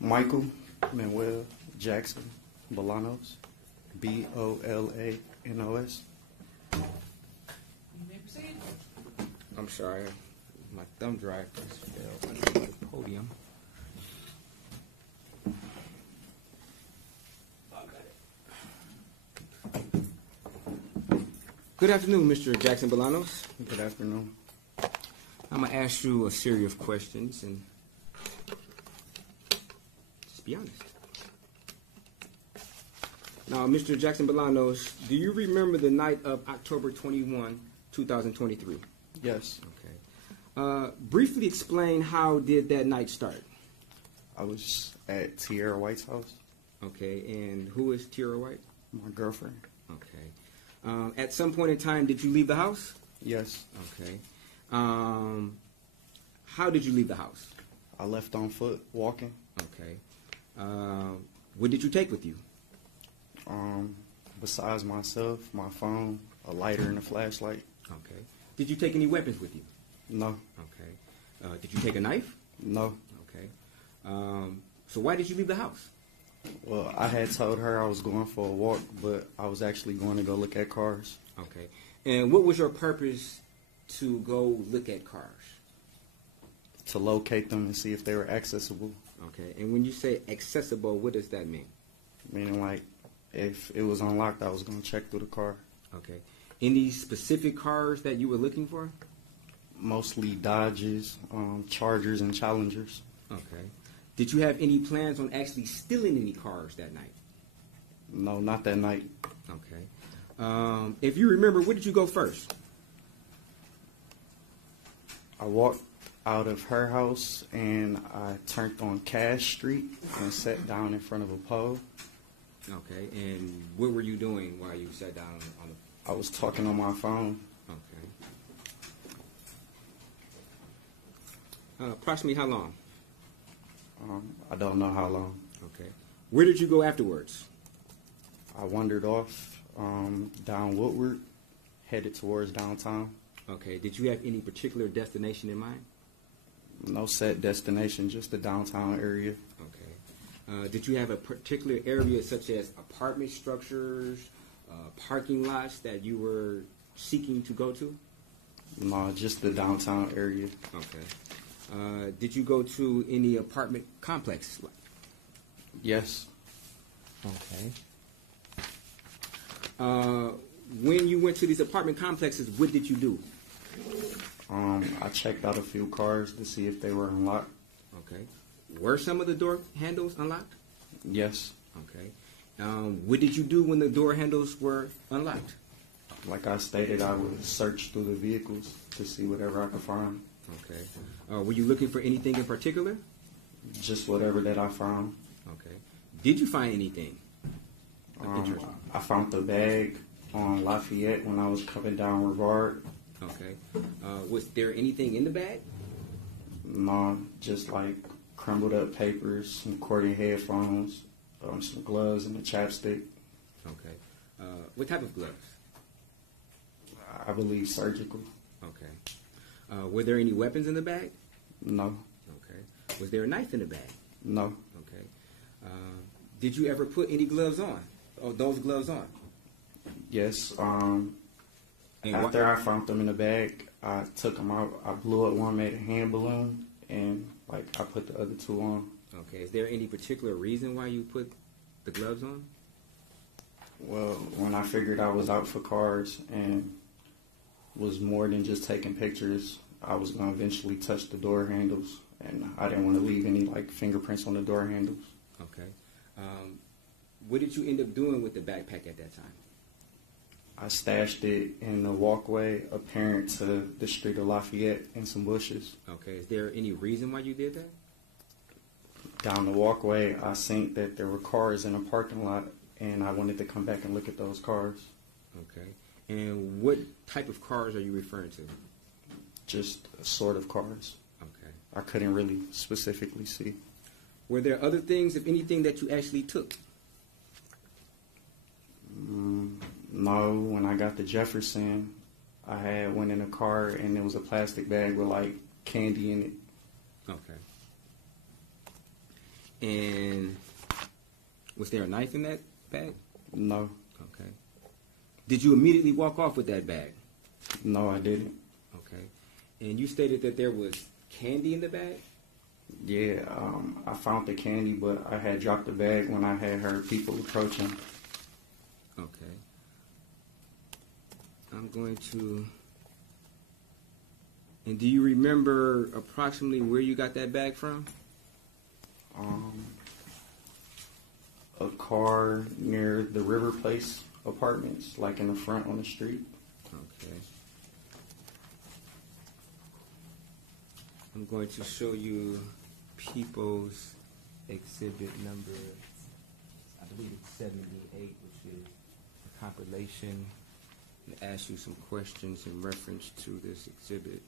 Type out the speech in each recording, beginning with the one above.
Michael Manuel Jackson-Bolanos, Bolanos. You may proceed. I'm sorry, my thumb drive just fell under the podium. Good afternoon, Mr. Jackson-Bolanos. Good afternoon. I'm going to ask you a series of questions and just be honest. Now, Mr. Jackson-Bolanos, do you remember the night of October 21, 2023? Yes, Okay. Briefly explain how did that night start? I was at Tierra White's house, Okay, and who is Tierra White? my girlfriend. Okay. At some point in time, did you leave the house? Yes, Okay. How did you leave the house? I left on foot walking. Okay. What did you take with you? Besides myself, my phone, a lighter, and a flashlight. Okay. Did you take any weapons with you? No, Okay. Did you take a knife? no. Okay. So why did you leave the house? Well, I had told her I was going for a walk, but I was actually going to go look at cars. Okay. And what was your purpose to go look at cars? To locate them and see if they were accessible. Okay. And when you say accessible, what does that mean? Meaning, like, if it was unlocked, I was going to check through the car. Okay. Any specific cars that you were looking for? Mostly Dodges, Chargers, and Challengers. Okay. Did you have any plans on actually stealing any cars that night? No, not that night. Okay. If you remember, where did you go first? I walked out of her house and I turned on Cash Street and sat down in front of a pole. Okay. And what were you doing while you sat down on the... I was talking on my phone. Okay. Approximately how long? I don't know how long. Okay. Where did you go afterwards? I wandered off down Woodward, headed towards downtown. Okay. Did you have any particular destination in mind? No set destination, just the downtown area. Okay. Did you have a particular area such as apartment structures, parking lots that you were seeking to go to? No, just the downtown area. Okay. Did you go to any apartment complexes? Yes. Okay. When you went to these apartment complexes, what did you do? I checked out a few cars to see if they were unlocked. Okay. Were some of the door handles unlocked? Yes. Okay. What did you do when the door handles were unlocked? Like I stated, I would search through the vehicles to see whatever I could find. Okay. Were you looking for anything in particular? Just whatever that I found. Okay. Did you find anything? I found the bag on Lafayette when I was coming down Rivard. Okay. Was there anything in the bag? No, just like crumbled up papers, some corded headphones, some gloves, and a chapstick. Okay. What type of gloves? I believe surgical. Okay. Were there any weapons in the bag? No. Okay. Was there a knife in the bag? No. Okay. Did you ever put any gloves on? Oh, those gloves on? Yes. And After I found them in the bag, I took them out. I blew up one, made a hand balloon, and I put the other two on. Okay. Is there any particular reason why you put the gloves on? Well, when I figured I was out for cars and was more than just taking pictures, I was going to eventually touch the door handles, and I didn't want to leave any fingerprints on the door handles. Okay. What did you end up doing with the backpack at that time? I stashed it in the walkway apparent to the street of Lafayette in some bushes. Okay. Is there any reason why you did that? Down the walkway, I seen that there were cars in a parking lot, and I wanted to come back and look at those cars. Okay. And what type of cars are you referring to? Just sort of cars. Okay. I couldn't really specifically see. Were there other things, if anything, that you actually took? No, when I got to Jefferson, I went in a car and there was a plastic bag with candy in it. Okay. And was there a knife in that bag? No. Okay. Did you immediately walk off with that bag? No, I didn't. Okay. And you stated that there was candy in the bag? Yeah, I found the candy, but I had dropped the bag when I had heard people approaching. Okay. I'm going to... And do you remember approximately where you got that bag from? A car near the River Place apartments, like in the front on the street. Okay. I'm going to show you People's Exhibit number, I believe it's 78, which is a compilation, and ask you some questions in reference to this exhibit.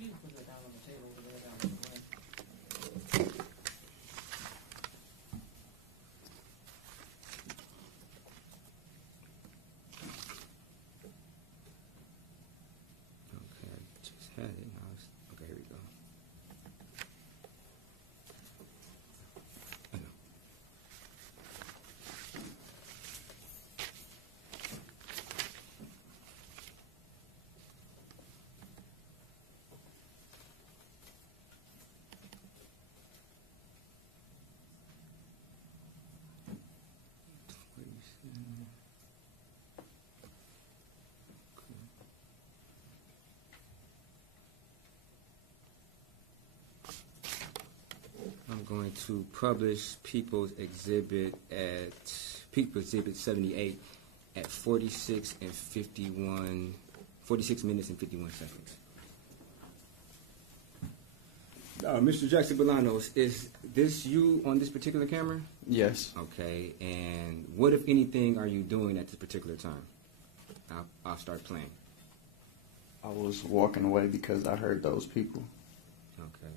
You can put that down on the table over there, down in the corner. Okay, I just had it. Now okay, here we go. I know. I'm going to publish People's Exhibit 78 at 46 minutes and 51 seconds. Mr. Jackson-Bolanos, is this you on this particular camera? Yes. Okay, and what, if anything, are you doing at this particular time? I'll start playing. I was walking away because I heard those people. Okay.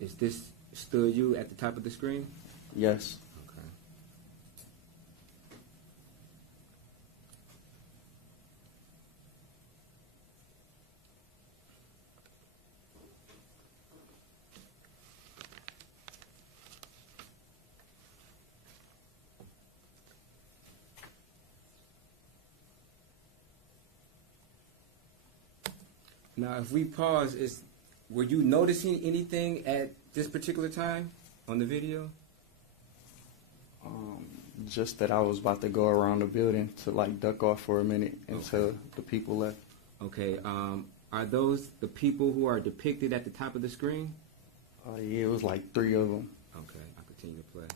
Is this still you at the top of the screen? Yes. Okay. Now, if we pause, were you noticing anything at this particular time on the video? Just that I was about to go around the building to like duck off for a minute until the people left. Okay. Are those the people who are depicted at the top of the screen? Yeah, it was like 3 of them. Okay, I'll continue to play.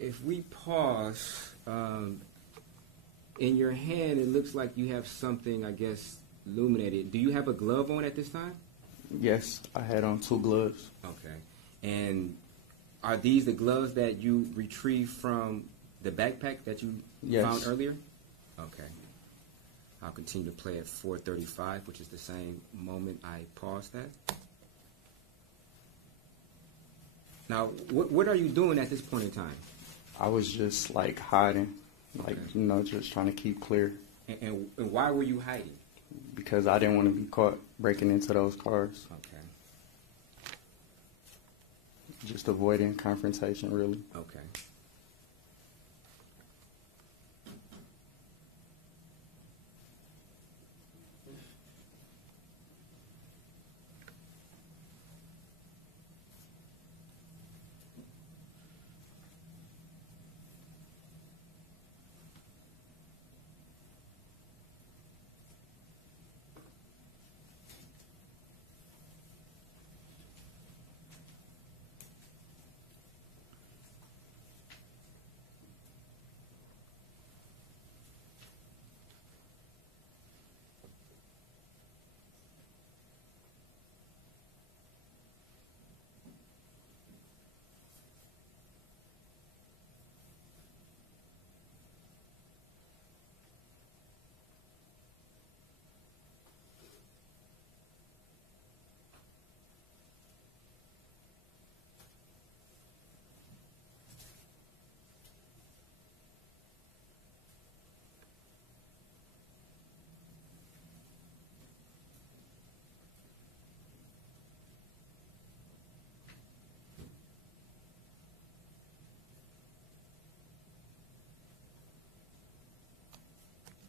If we pause, in your hand, it looks like you have something, I guess, illuminated. Do you have a glove on at this time? Yes, I had on 2 gloves. Okay. And are these the gloves that you retrieved from the backpack that you found earlier? Okay. I'll continue to play at 4:35, which is the same moment I paused at. Now, what are you doing at this point in time? I was just like hiding, like, Okay. just trying to keep clear And why were you hiding? because I didn't want to be caught breaking into those cars. Okay. Just avoiding confrontation, really. Okay.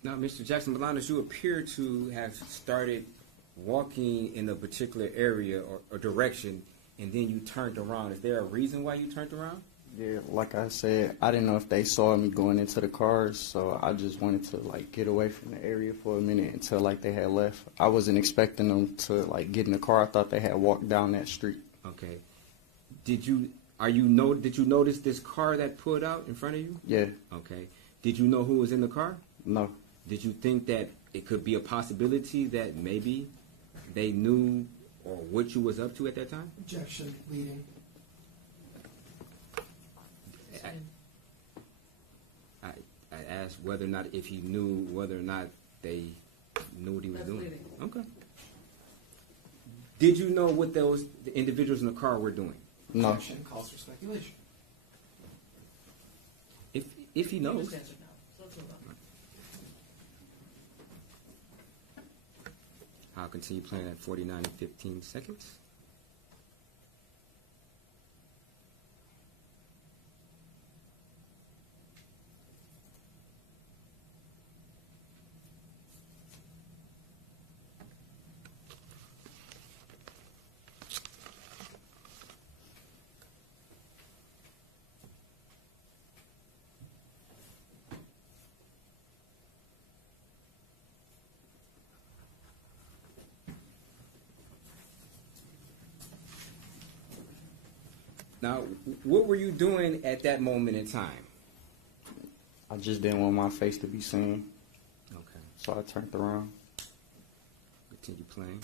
Now, Mr. Jackson-Bolanos, you appear to have started walking in a particular area or direction, and then you turned around. Is there a reason why you turned around? Yeah, like I said, I didn't know if they saw me going into the cars, so I just wanted to like get away from the area for a minute until like they had left. I wasn't expecting them to like get in the car. I thought they had walked down that street. Okay. Did you notice this car that pulled out in front of you? Yeah. Okay. Did you know who was in the car? No. Did you think that it could be a possibility that maybe they knew or what you was up to at that time? Objection, leading. I asked whether or not if he knew whether or not they knew what he was doing. Leading. Okay. Did you know what the individuals in the car were doing? No. Objection calls for speculation. If he You knows. just answered no. So let's move on. I'll continue playing at 49 and 15 seconds. Now, what were you doing at that moment in time? I just didn't want my face to be seen, Okay. so I turned around. Continue playing.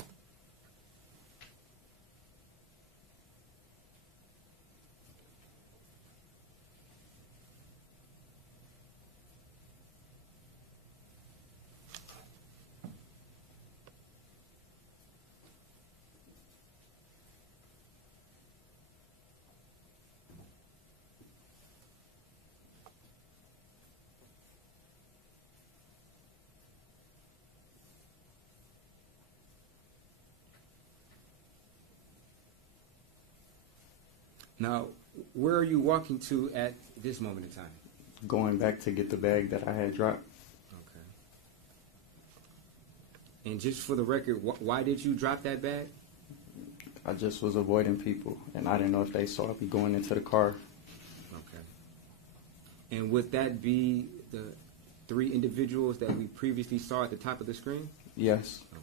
Now, where are you walking to at this moment in time? Going back to get the bag that I had dropped. Okay. And just for the record, why did you drop that bag? I just was avoiding people, and I didn't know if they saw me going into the car. Okay. And would that be the 3 individuals that we previously saw at the top of the screen? Yes. Okay.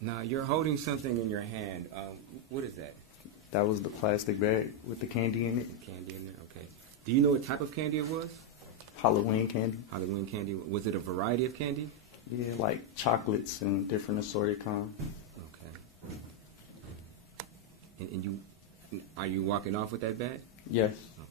Now, you're holding something in your hand. What is that? That was the plastic bag with the candy in it. Candy in there? Okay. Do you know what type of candy it was? Halloween candy. Halloween candy. Was it a variety of candy? Yeah, like chocolates and different assorted kinds. Okay. And are you walking off with that bag? Yes. Okay.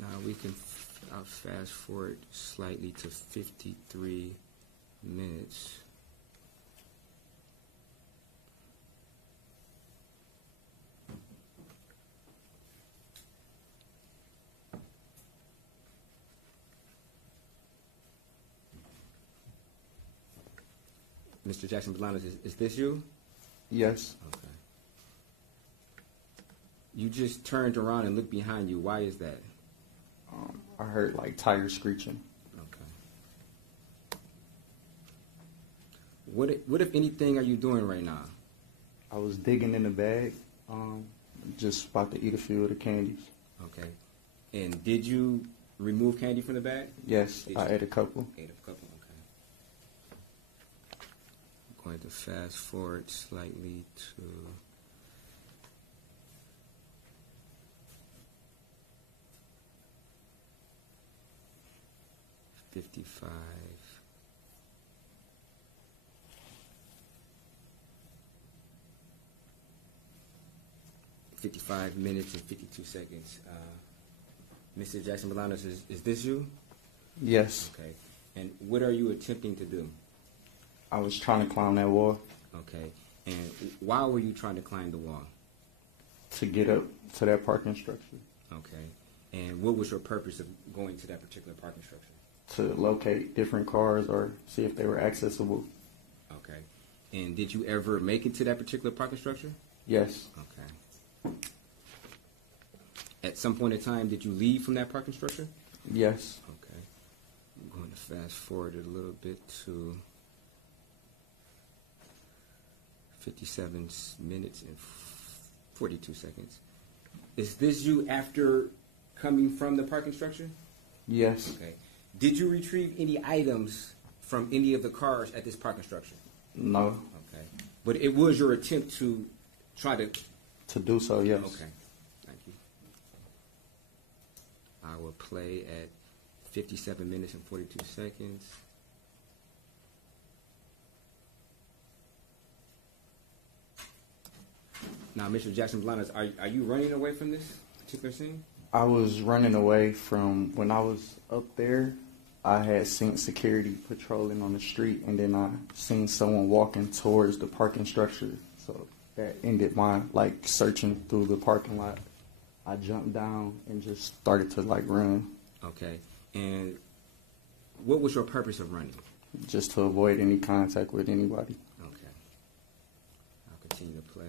Now we can I'll fast forward slightly to 53 minutes. Mr. Jackson-Bolanos, is this you? Yes. Okay. You just turned around and looked behind you. Why is that? I heard like tires screeching. Okay. What if anything are you doing right now? I was digging in the bag, just about to eat a few of the candies. Okay. And did you remove candy from the bag? Yes, I ate a couple. Ate a couple, okay. going to fast forward slightly to 55. $55 minutes and 52 seconds. Mr. Jackson-Bolanos, is this you? Yes. Okay. And what are you attempting to do? I was trying to climb that wall. Okay. And why were you trying to climb the wall? To get up to that parking structure. Okay. And what was your purpose of going to that particular parking structure? To locate different cars or see if they were accessible. Okay. And did you ever make it to that particular parking structure? Yes. Okay. At some point in time, did you leave from that parking structure? Yes. Okay. I'm going to fast forward a little bit to 57 minutes and 42 seconds. Is this you after coming from the parking structure? Yes. Okay. Did you retrieve any items from any of the cars at this parking structure? No. Okay. But it was your attempt to try to... To do so, yes. Okay. Thank you. I will play at 57 minutes and 42 seconds. Now, Mr. Jackson-Bolanos, are you running away from this particular scene? I was running away from when I was up there. I had seen security patrolling on the street, and then I seen someone walking towards the parking structure. So that ended my searching through the parking lot. I jumped down and just started to run. Okay. And what was your purpose of running? Just to avoid any contact with anybody. Okay. I'll continue to play.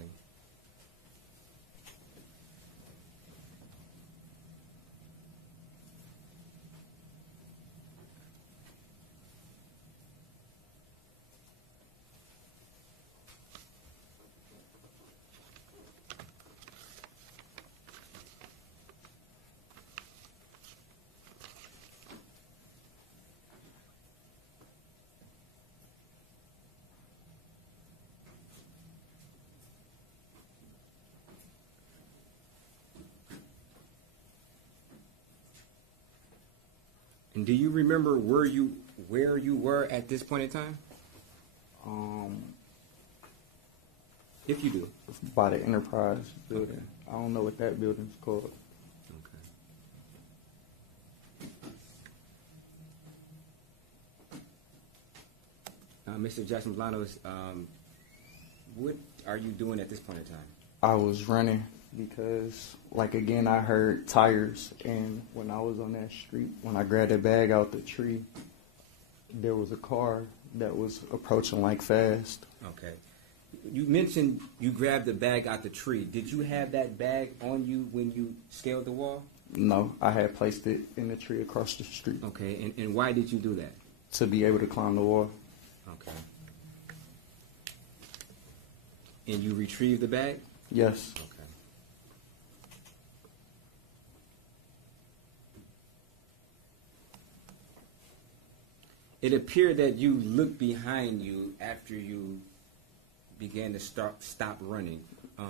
And do you remember where you were at this point in time? If you do. By the Enterprise building. I don't know what that building's called. Okay. Mr. Jackson-Bolanos, what are you doing at this point in time? I was running because, again, I heard tires, and when I was on that street, when I grabbed that bag out the tree, there was a car that was approaching fast. Okay. You mentioned you grabbed the bag out the tree. Did you have that bag on you when you scaled the wall? No, I had placed it in the tree across the street. Okay, and why did you do that? To be able to climb the wall. Okay. And you retrieved the bag? Yes. Okay. It appeared that you looked behind you after you began to stop running.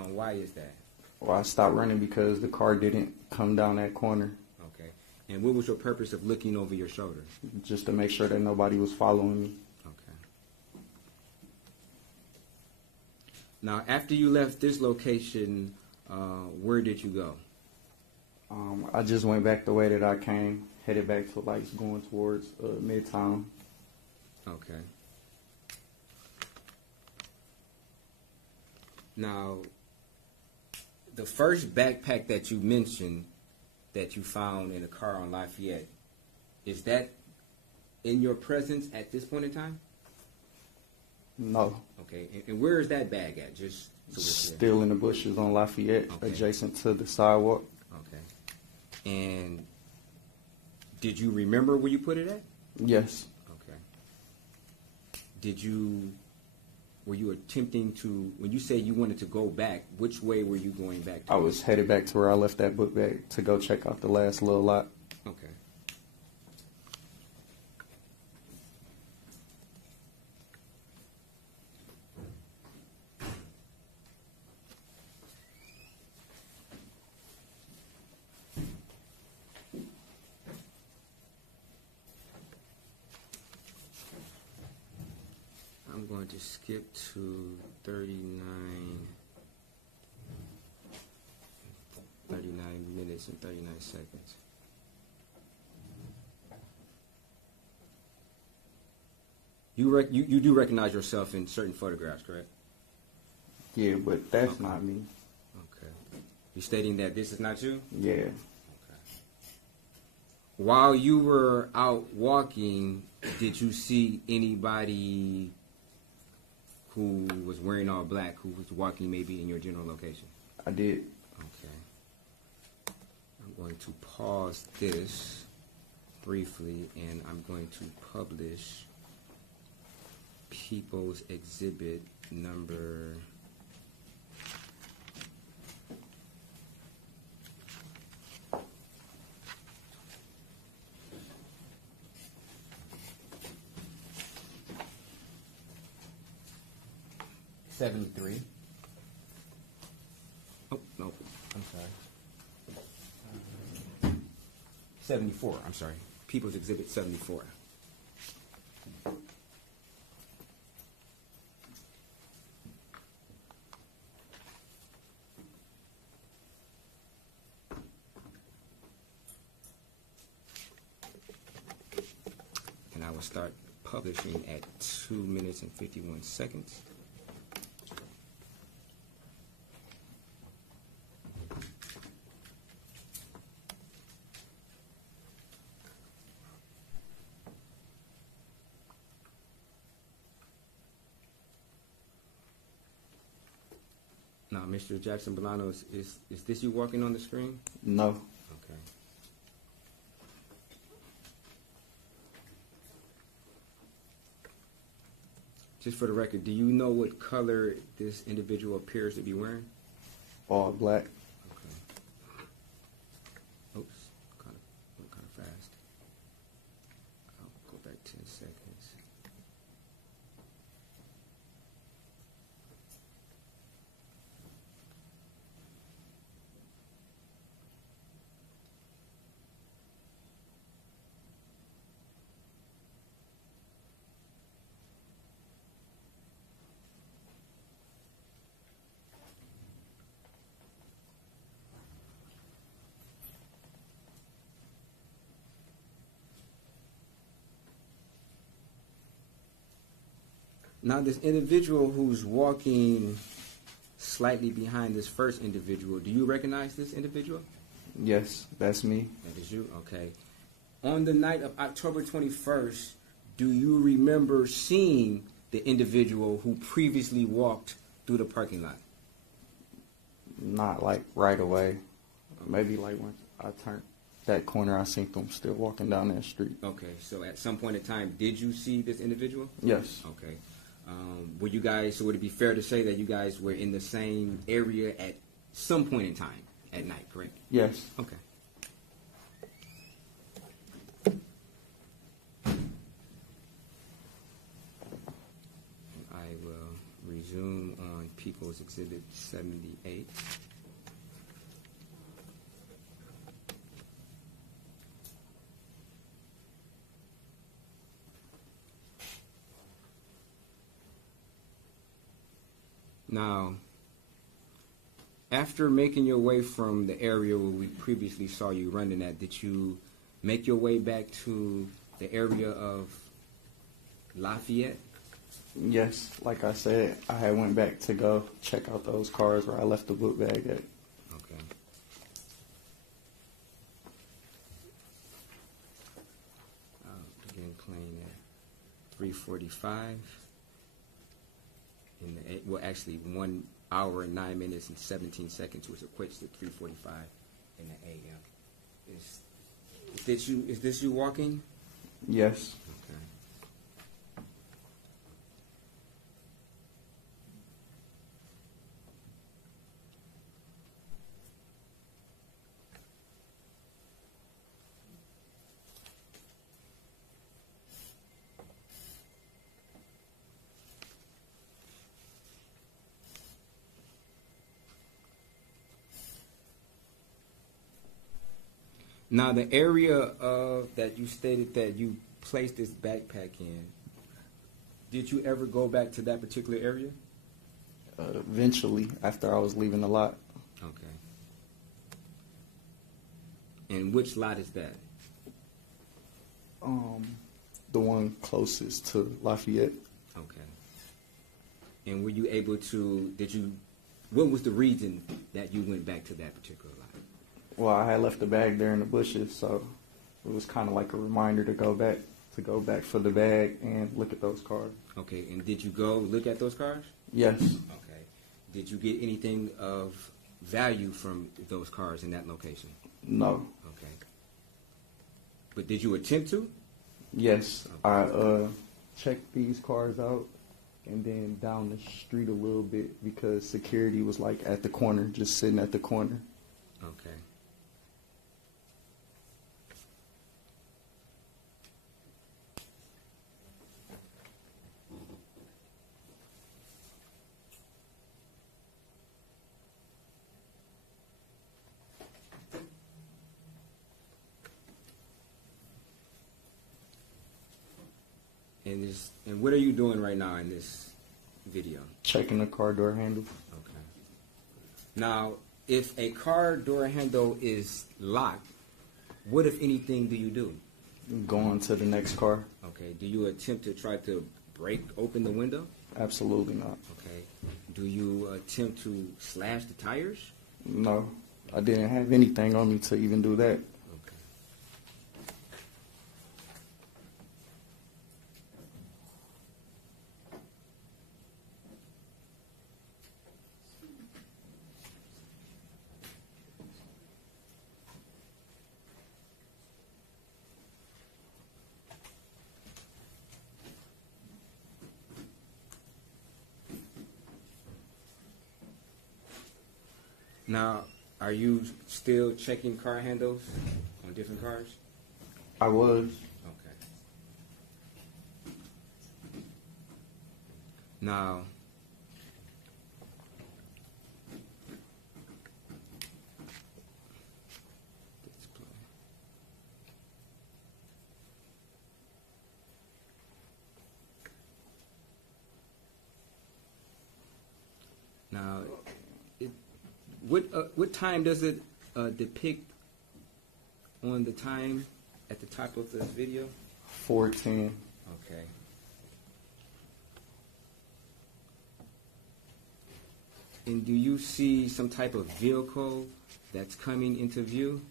Why is that? Well, I stopped running because the car didn't come down that corner. Okay. And what was your purpose of looking over your shoulder? Just to make sure that nobody was following me. Okay. Now, after you left this location, where did you go? I just went back the way that I came, headed back to going towards Midtown. Okay. Now, the first backpack that you mentioned that you found in a car on Lafayette, is that in your presence at this point in time? No. Okay. And where is that bag at? Just so still in the bushes on Lafayette, okay, adjacent to the sidewalk. Okay. And did you remember where you put it at? Yes. Okay. Were you attempting to, when you say you wanted to go back, which way were you going back to? I was headed back to where I left that book bag to go check out the last little lot. Okay. I'm going to skip to 39 minutes and 39 seconds. You do recognize yourself in certain photographs, correct? Yeah, but that's not me. Okay. You're stating that this is not you? Yeah. Okay. While you were out walking, did you see anybody who was wearing all black who was walking maybe in your general location? I did. Okay. I'm going to pause this briefly and I'm going to publish People's Exhibit number 73. Oh, no. I'm sorry. 74. I'm sorry. People's Exhibit 74. And I will start publishing at 2 minutes and 51 seconds. Now, Mr. Jackson-Bolanos, is this you walking on the screen? No. Okay. Just for the record, do you know what color this individual appears to be wearing? All black. Okay. Oops, went kind of fast. I'll go back 10 seconds. Now, this individual who's walking slightly behind this first individual, do you recognize this individual? Yes, that's me. That is you? Okay. On the night of October 21st, do you remember seeing the individual who previously walked through the parking lot? Not like right away. Maybe like when I turned that corner, I seen them still walking down that street. Okay, so at some point in time, did you see this individual? Yes. Okay. So would it be fair to say that you guys were in the same area at some point in time at night, correct? Yes. Okay. I will resume on People's Exhibit 78. Now, after making your way from the area where we previously saw you running at, did you make your way back to the area of Lafayette? Yes. Like I said, I had went back to go check out those cars where I left the book bag at. Okay. I'll begin playing at 3:45. Actually 1 hour and 9 minutes and 17 seconds, which equates to 3:45 in the AM. Is this you walking? Yes. Okay. Now, the area that you stated that you placed this backpack in, Did you ever go back to that particular area? Eventually, after I was leaving the lot. Okay. And which lot is that? The one closest to Lafayette. Okay. And were you able to, what was the reason that you went back to that particular lot? Well, I had left the bag there in the bushes, so it was kind of like a reminder to go back for the bag and look at those cars. Okay, and did you go look at those cars? Yes. Okay. Did you get anything of value from those cars in that location? No. Okay. But did you attempt to? Yes. Okay. I checked these cars out and then down the street a little bit because security was like at the corner, just sitting at the corner. Okay. And what are you doing right now in this video? Checking the car door handle. Okay. Now, if a car door handle is locked, what, if anything, do you do? Going to the next car. Okay. Do you attempt to try to break open the window? Absolutely not. Okay. Do you attempt to slash the tires? No. I didn't have anything on me to even do that. Okay. Now, are you still checking car handles on different cars? I was. Okay. Now, display. Now, what time does it depict on the time at the top of the video? 4:10. Okay. And do you see some type of vehicle that's coming into view?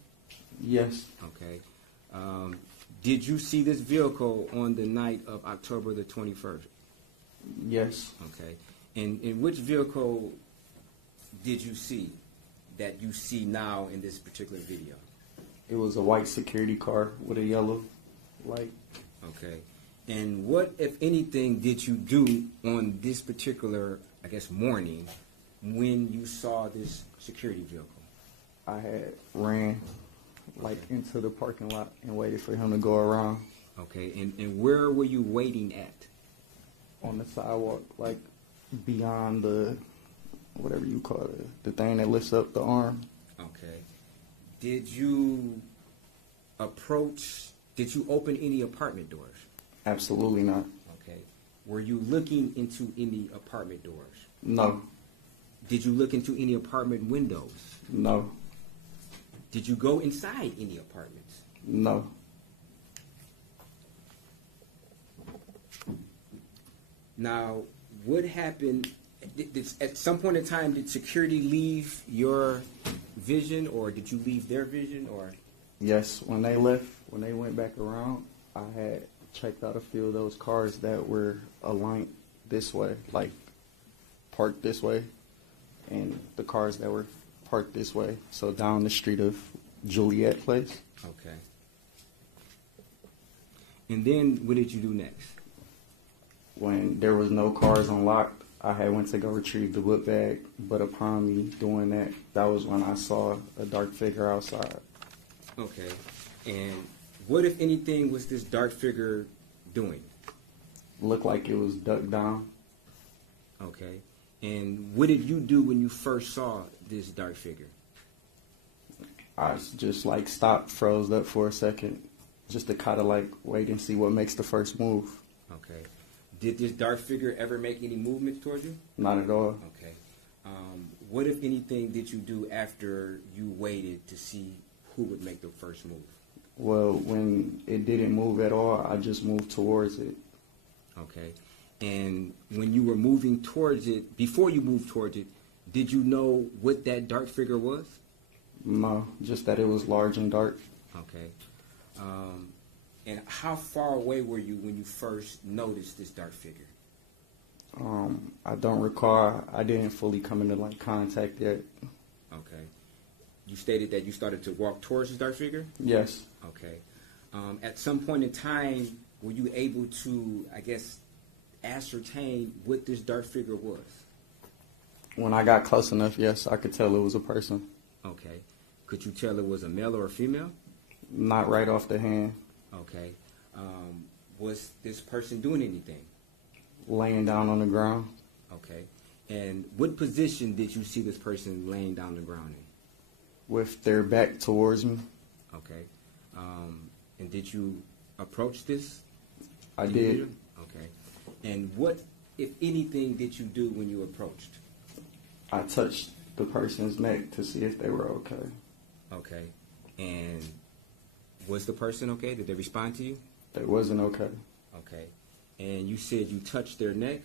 Yes. Okay. Did you see this vehicle on the night of October the 21st? Yes. Okay. And which vehicle did you see that you see now in this particular video? It was a white security car with a yellow light. Okay. And what, if anything, did you do on this particular, I guess, morning when you saw this security vehicle? I had ran into the parking lot and waited for him to go around. Okay. And where were you waiting at? On the sidewalk, like beyond the, whatever you call it, the thing that lifts up the arm. Okay. Did you open any apartment doors? Absolutely not. Okay. Were you looking into any apartment doors? No. Did you look into any apartment windows? No. Did you go inside any apartments? No. Now, what happened, at some point in time, did security leave your vision, or did you leave their vision, or? Yes, when they left, when they went back around, I had checked out a few of those cars that were aligned this way, like parked this way, and the cars that were parked this way, so down the street of Juliet Place. Okay. And then what did you do next? When there was no cars unlocked, I had went to go retrieve the book bag, but upon me doing that, that was when I saw a dark figure outside. Okay. And what, if anything, was this dark figure doing? Looked like it was ducked down. Okay. And what did you do when you first saw this dark figure? I just stopped, froze up for a second, just to kind of wait and see what makes the first move. Okay. Did this dark figure ever make any movements towards you? Not at all. Okay. What, if anything, did you do after you waited to see who would make the first move? Well, when it didn't move at all, I just moved towards it. Okay. And when you were moving towards it, before you moved towards it, did you know what that dark figure was? No, just that it was large and dark. Okay. And how far away were you when you first noticed this dark figure? I don't recall. I didn't fully come into contact yet. Okay. You stated that you started to walk towards this dark figure? Yes. Okay. At some point in time, were you able to, I guess, ascertain what this dark figure was? When I got close enough, yes, I could tell it was a person. Okay. Could you tell it was a male or a female? Not right off the hand. Okay. Was this person doing anything? Laying down on the ground. Okay. And what position did you see this person laying down on the ground in? With their back towards me. Okay. And did you approach this? I did. Okay. And what, if anything, did you do when you approached? I touched the person's neck to see if they were okay. Okay. And was the person okay? Did they respond to you? They wasn't okay. Okay. And you said you touched their neck?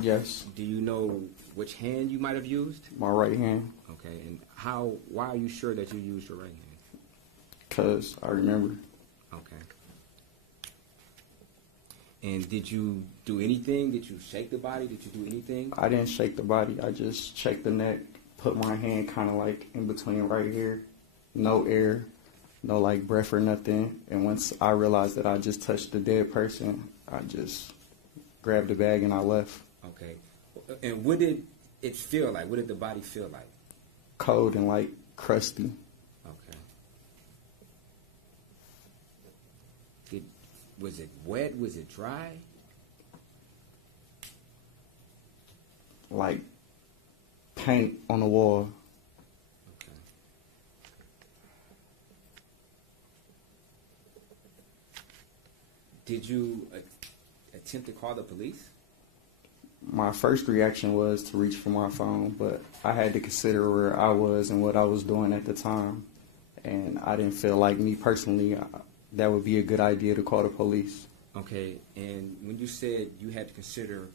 Yes. Do you know which hand you might have used? My right hand. Okay. And why are you sure that you used your right hand? Because I remember. Okay. And did you do anything? Did you shake the body? Did you do anything? I didn't shake the body. I just checked the neck, put my hand kind of in between right here. No air, no breath or nothing. And once I realized that I just touched the dead person, I just grabbed the bag and I left. Okay. And what did it feel like? What did the body feel like? Cold and crusty. Okay. Was it wet? Was it dry? Like paint on the wall. Okay. Did you attempt to call the police? My first reaction was to reach for my phone, but I had to consider where I was and what I was doing at the time. And I didn't feel like, me personally, that would be a good idea to call the police. Okay, and when you said you had to consider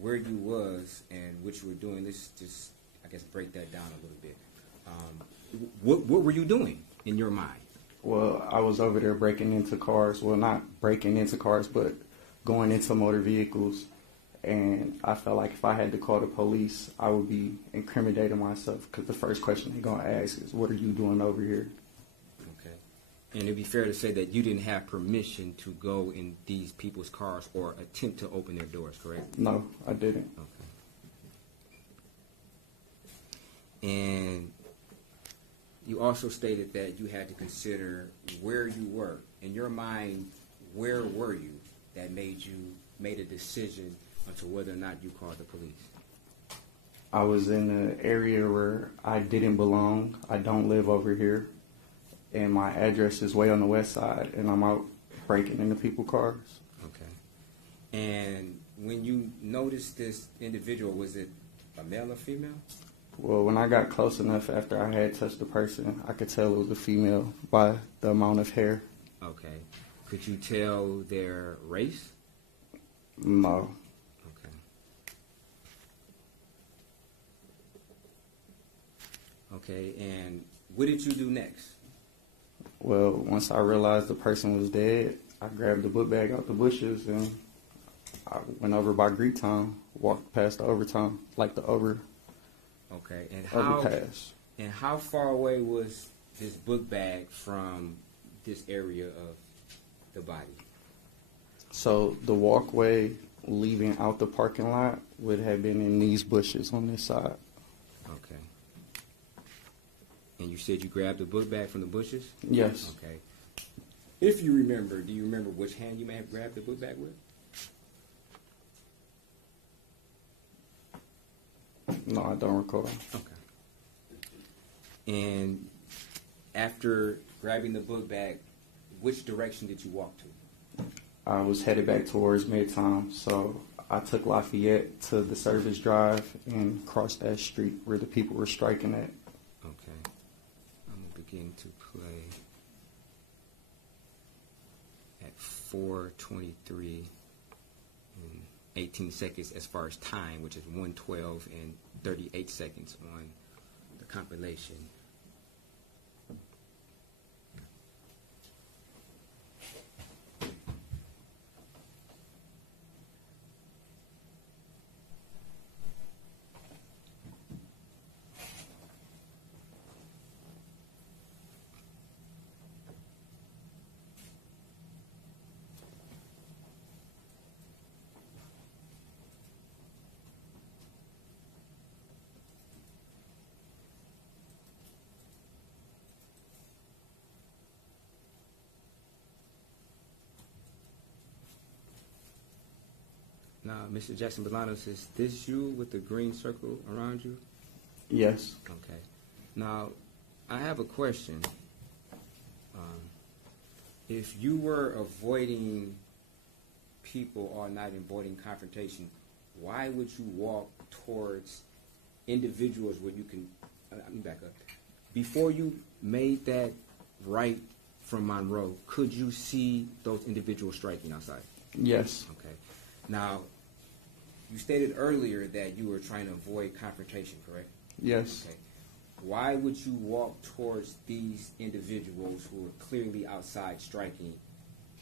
where you was and what you were doing, let's just, I guess, break that down a little bit. What were you doing in your mind? Well, I was over there breaking into cars. Well, not breaking into cars, but going into motor vehicles. And I felt like if I had to call the police, I would be incriminating myself, because the first question they're going to ask is, what are you doing over here? Okay. And it'd be fair to say that you didn't have permission to go in these people's cars or attempt to open their doors, correct? No, I didn't. Okay. And you also stated that you had to consider where you were. In your mind, where were you that made a decision onto whether or not you called the police? I was in an area where I didn't belong. I don't live over here. And my address is way on the west side, and I'm out breaking into people's cars. Okay. And when you noticed this individual, was it a male or female? Well, when I got close enough after I had touched the person, I could tell it was a female by the amount of hair. Okay. Could you tell their race? No. Okay. Okay, and what did you do next? Well, once I realized the person was dead, I grabbed the book bag out the bushes and I went over by Greektown, walked past the overtown, Okay, and overpass. And how far away was this book bag from this area of the body? So the walkway leaving out the parking lot would have been in these bushes on this side. Okay. And you said you grabbed the book bag from the bushes? Yes. Okay. If you remember, do you remember which hand you may have grabbed the book bag with? No, I don't recall. Okay. And after grabbing the book bag, which direction did you walk to? I was headed back towards Midtown, so I took Lafayette to the service drive and crossed that street where the people were striking at. Okay. I'm going to begin to play at 4:23 and 18 seconds as far as time, which is 1:12 and 38 seconds on the compilation. Now, Mr. Jackson-Bolanos, is this you with the green circle around you? Yes. Okay. Now, I have a question. If you were avoiding people all night and avoiding confrontation, why would you walk towards individuals where you can... Let me back up. Before you made that right from Monroe, could you see those individuals striking outside? Yes. Okay. Now, you stated earlier that you were trying to avoid confrontation, correct? Yes. Okay. Why would you walk towards these individuals who are clearly outside striking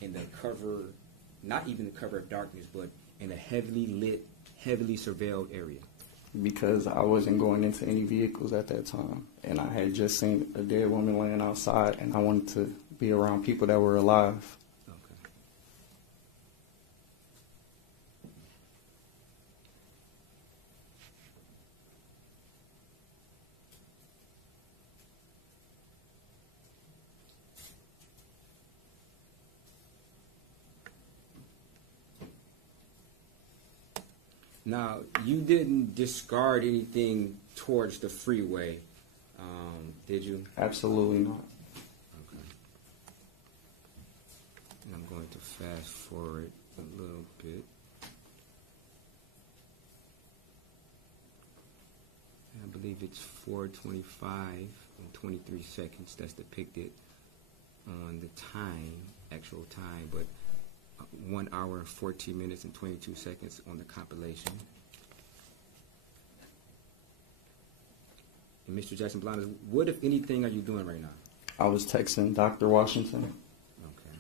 in the cover, not even the cover of darkness, but in a heavily lit, heavily surveilled area? Because I wasn't going into any vehicles at that time. And I had just seen a dead woman laying outside, and I wanted to be around people that were alive. Okay. Now, you didn't discard anything towards the freeway, did you? Absolutely not. Okay. And I'm going to fast forward a little bit. I believe it's 4:25 and 23 seconds that's depicted on the time, actual time, but 1 hour and 14 minutes and 22 seconds on the compilation. And Mr. Jackson-Bolanos, what, if anything, are you doing right now? I was texting Dr. Washington. Okay.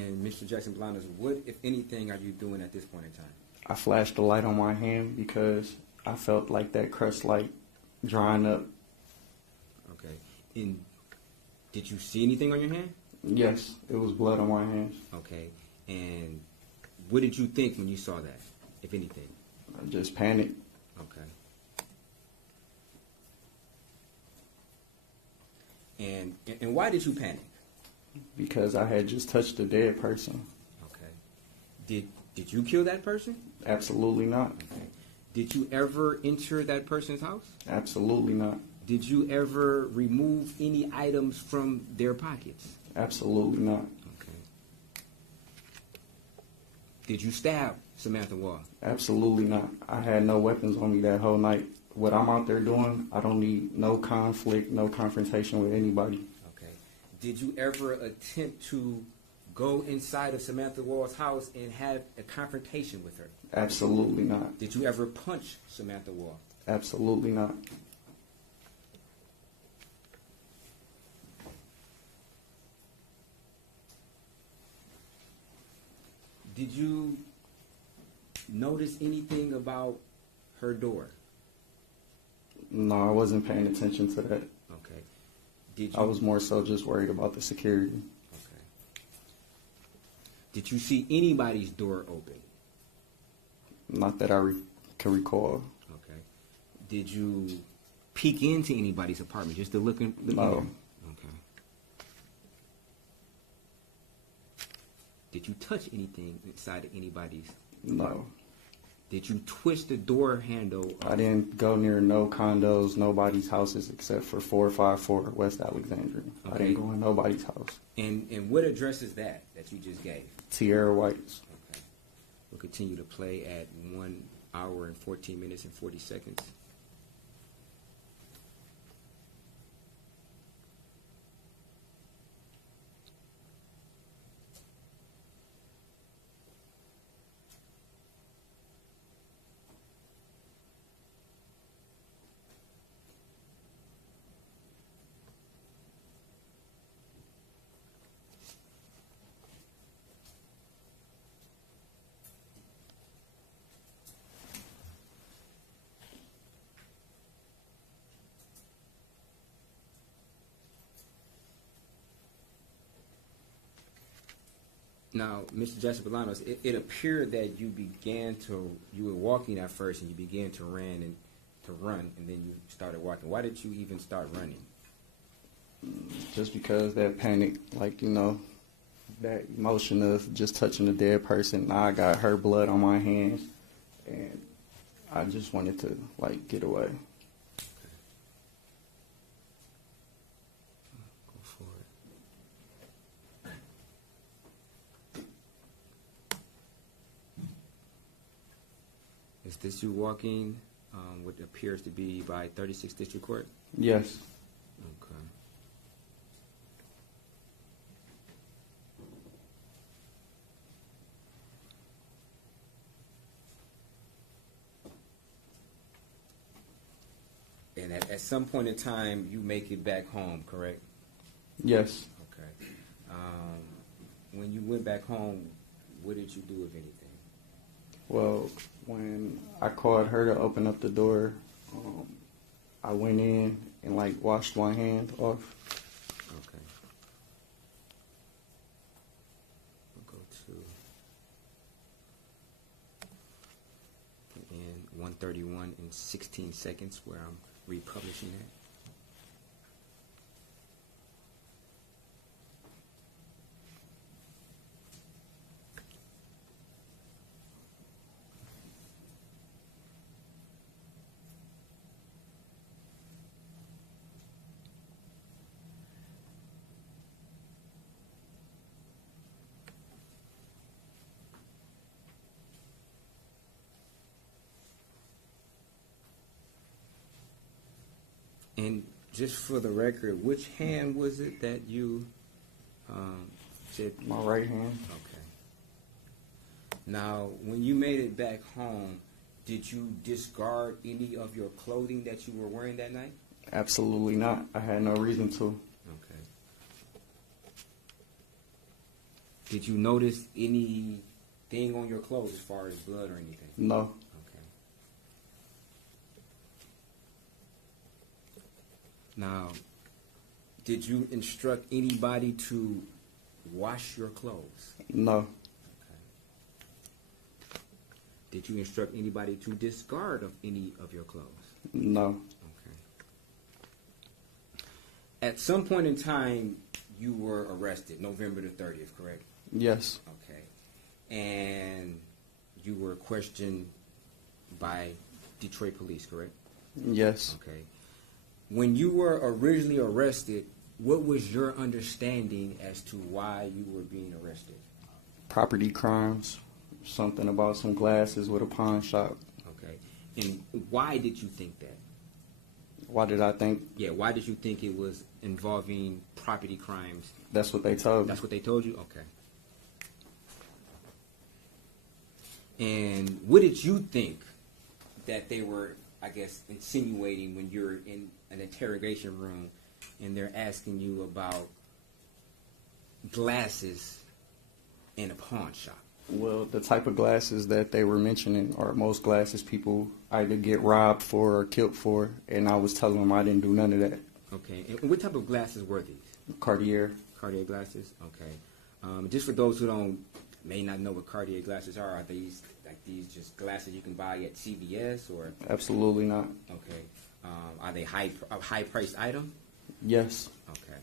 And Mr. Jackson-Bolanos, what, if anything, are you doing at this point in time? I flashed the light on my hand because I felt like that crust light drying up. Okay. And did you see anything on your hand? Yes, it was blood on my hands. Okay. And what did you think when you saw that, if anything? I just panicked. Okay. And why did you panic? Because I had just touched a dead person. Okay. Did you kill that person? Absolutely not. Okay. Did you ever enter that person's house? Absolutely not. Did you ever remove any items from their pockets? Absolutely not. Okay. Did you stab Samantha Woll? Absolutely not. I had no weapons on me that whole night. What I'm out there doing, I don't need no conflict, no confrontation with anybody. Okay. Did you ever attempt to go inside of Samantha Woll's house and have a confrontation with her? Absolutely not. Did you ever punch Samantha Woll? Absolutely not. Did you notice anything about her door? No, I wasn't paying attention to that. Okay. Did you? I was more so just worried about the security. Okay. Did you see anybody's door open? Not that I can recall. Okay. Did you peek into anybody's apartment just to look in? No. Okay. Did you touch anything inside of anybody's? No. Did you twist the door handle? I didn't go near no condos, nobody's houses except for 454 West Alexandria. Okay. I didn't go in nobody's house. And what address is that you just gave? Tierra White's. Okay. We'll continue to play at 1 hour and 14 minutes and 40 seconds. Now, Mr. Jackson-Bolanos, it appeared that you were walking at first and you began to run, and then you started walking. Why did you even start running? Just because that panic, like, you know, that emotion of just touching a dead person. Now I got her blood on my hands, and I just wanted to, like, get away. Go for it. Is this you walking what appears to be by 36th District Court? Yes. Okay. And at some point in time, you make it back home, correct? Yes. Okay. When you went back home, what did you do, if anything? Well, when I called her to open up the door, I went in and, like, washed my hand off. Okay. We'll go to in 1:31 and 16 seconds, where I'm republishing that. And just for the record, which hand was it that you said? My right hand. Okay. Now, when you made it back home, did you discard any of your clothing that you were wearing that night? Absolutely not. I had no reason to. Okay. Did you notice anything on your clothes as far as blood or anything? No. Okay. Now, did you instruct anybody to wash your clothes? No. Okay. Did you instruct anybody to discard of any of your clothes? No. Okay. At some point in time, you were arrested, November the 30th, correct? Yes. Okay. And you were questioned by Detroit police, correct? Yes. Okay. When you were originally arrested, what was your understanding as to why you were being arrested? Property crimes. Something about some glasses with a pawn shop. Okay. And why did you think that? Why did I think? Yeah, why did you think it was involving property crimes? That's what they told me. That's what they told you? Okay. And what did you think that they were, I guess, insinuating when you're in an interrogation room and they're asking you about glasses in a pawn shop? Well, the type of glasses that they were mentioning are most glasses people either get robbed for or killed for, and I was telling them I didn't do none of that. Okay. And what type of glasses were these? Cartier. Cartier glasses? Okay. Just for those who may not know what Cartier glasses are these just glasses you can buy at CVS or? Absolutely not. Okay. Are they a high-priced item? Yes. Okay.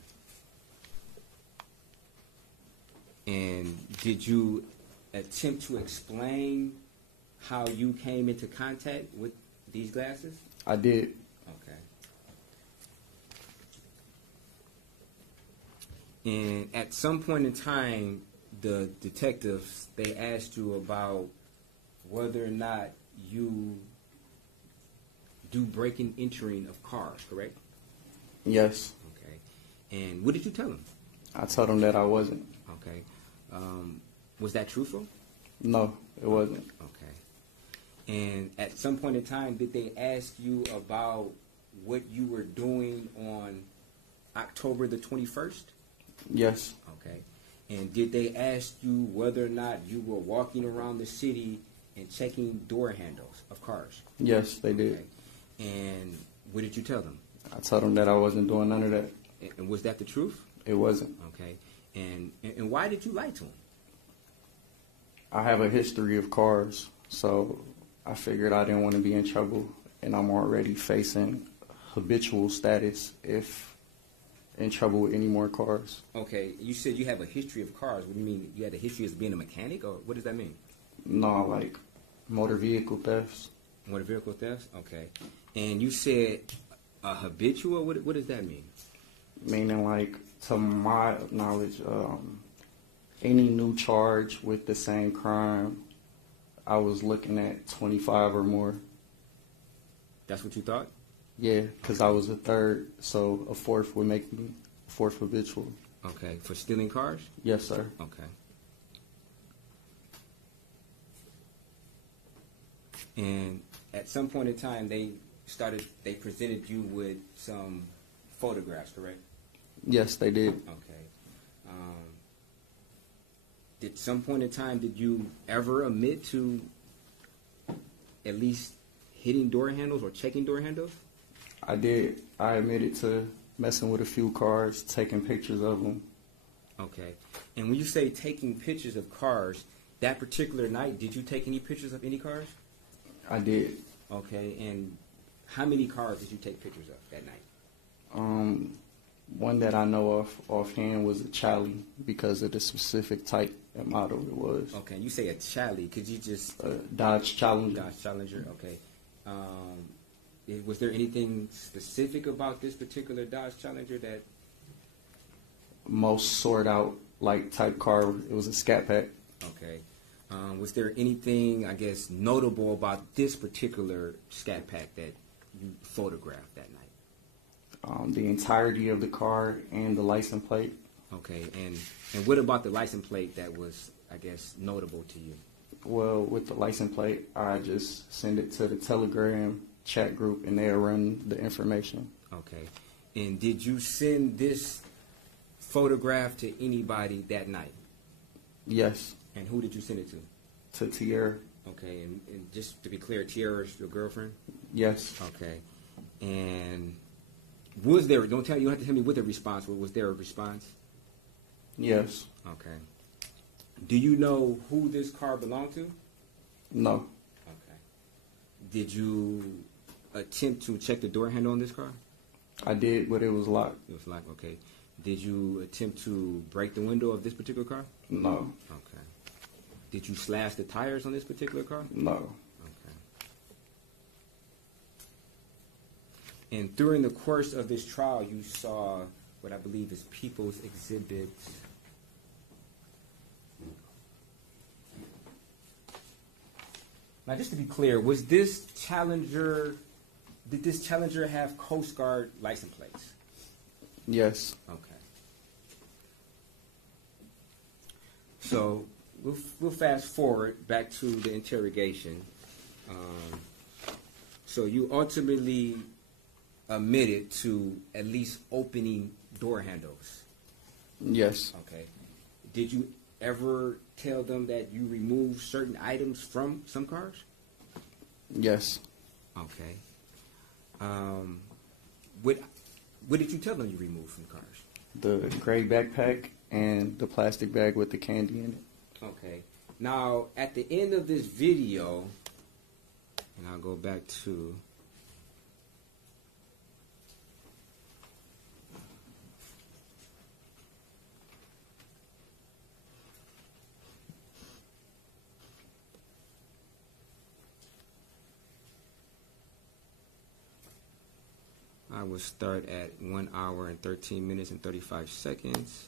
And did you attempt to explain how you came into contact with these glasses? I did. Okay. And at some point in time, the detectives, they asked you about whether or not you do breaking entering of cars, correct? Yes. Okay. And what did you tell them? I told them that I wasn't. Okay. Was that truthful? No, it wasn't. Okay. And at some point in time, did they ask you about what you were doing on October the 21st? Yes. Okay. And did they ask you whether or not you were walking around the city and checking door handles of cars? Yes, they did. Okay. And what did you tell them? I told them that I wasn't doing none of that. And was that the truth? It wasn't. Okay. And why did you lie to them? I have a history of cars, so I figured I didn't want to be in trouble, and I'm already facing habitual status if in trouble with any more cars. Okay. You said you have a history of cars. What do you mean? You had a history as being a mechanic, or what does that mean? No, like motor vehicle thefts. Motor vehicle thefts? Okay. And you said a habitual? What does that mean? Meaning, like, to my knowledge, any new charge with the same crime, I was looking at 25 or more. That's what you thought? Yeah, because I was a third, so a fourth would make me fourth habitual. Okay. For stealing cars? Yes, sir. Okay. And at some point in time, they presented you with some photographs, correct? Yes, they did. Okay. At some point in time, did you ever admit to at least hitting door handles or checking door handles? I did. I admitted to messing with a few cars, taking pictures of them. Okay. And when you say taking pictures of cars, that particular night, did you take any pictures of any cars? I did. Okay. And how many cars did you take pictures of that night? One that I know of offhand was a Charlie because of the specific type and model it was. Okay. You say a Charlie. Could you just... Dodge Challenger. Dodge Challenger. Okay. Was there anything specific about this particular Dodge Challenger that... Most sort out like type car. It was a Scat Pack. Okay. Was there anything, I guess, notable about this particular Scat Pack that you photographed that night? The entirety of the car and the license plate. Okay. And what about the license plate that was, I guess, notable to you? Well, with the license plate, I just send it to the Telegram chat group and they'll run the information. Okay. And did you send this photograph to anybody that night? Yes. And who did you send it to? To Tierra. Okay. And just to be clear, Tierra is your girlfriend? Yes. Okay. And was there, you don't have to tell me what the response was. Was there a response? Yes. Okay. Do you know who this car belonged to? No. Okay. Did you attempt to check the door handle on this car? I did, but it was locked. It was locked, okay. Did you attempt to break the window of this particular car? No. Okay. Did you slash the tires on this particular car? No. Okay. And during the course of this trial, you saw what I believe is People's Exhibit. Now, just to be clear, did this Challenger have Coast Guard license plates? Yes. Okay. So we'll fast forward back to the interrogation. So you ultimately admitted to at least opening door handles. Yes. Okay. Did you ever tell them that you removed certain items from some cars? Yes. Okay. What did you tell them you removed from cars? The gray backpack and the plastic bag with the candy in it. Okay. Now, at the end of this video, and I'll go back to... time will start at 1 hour and 13 minutes and 35 seconds.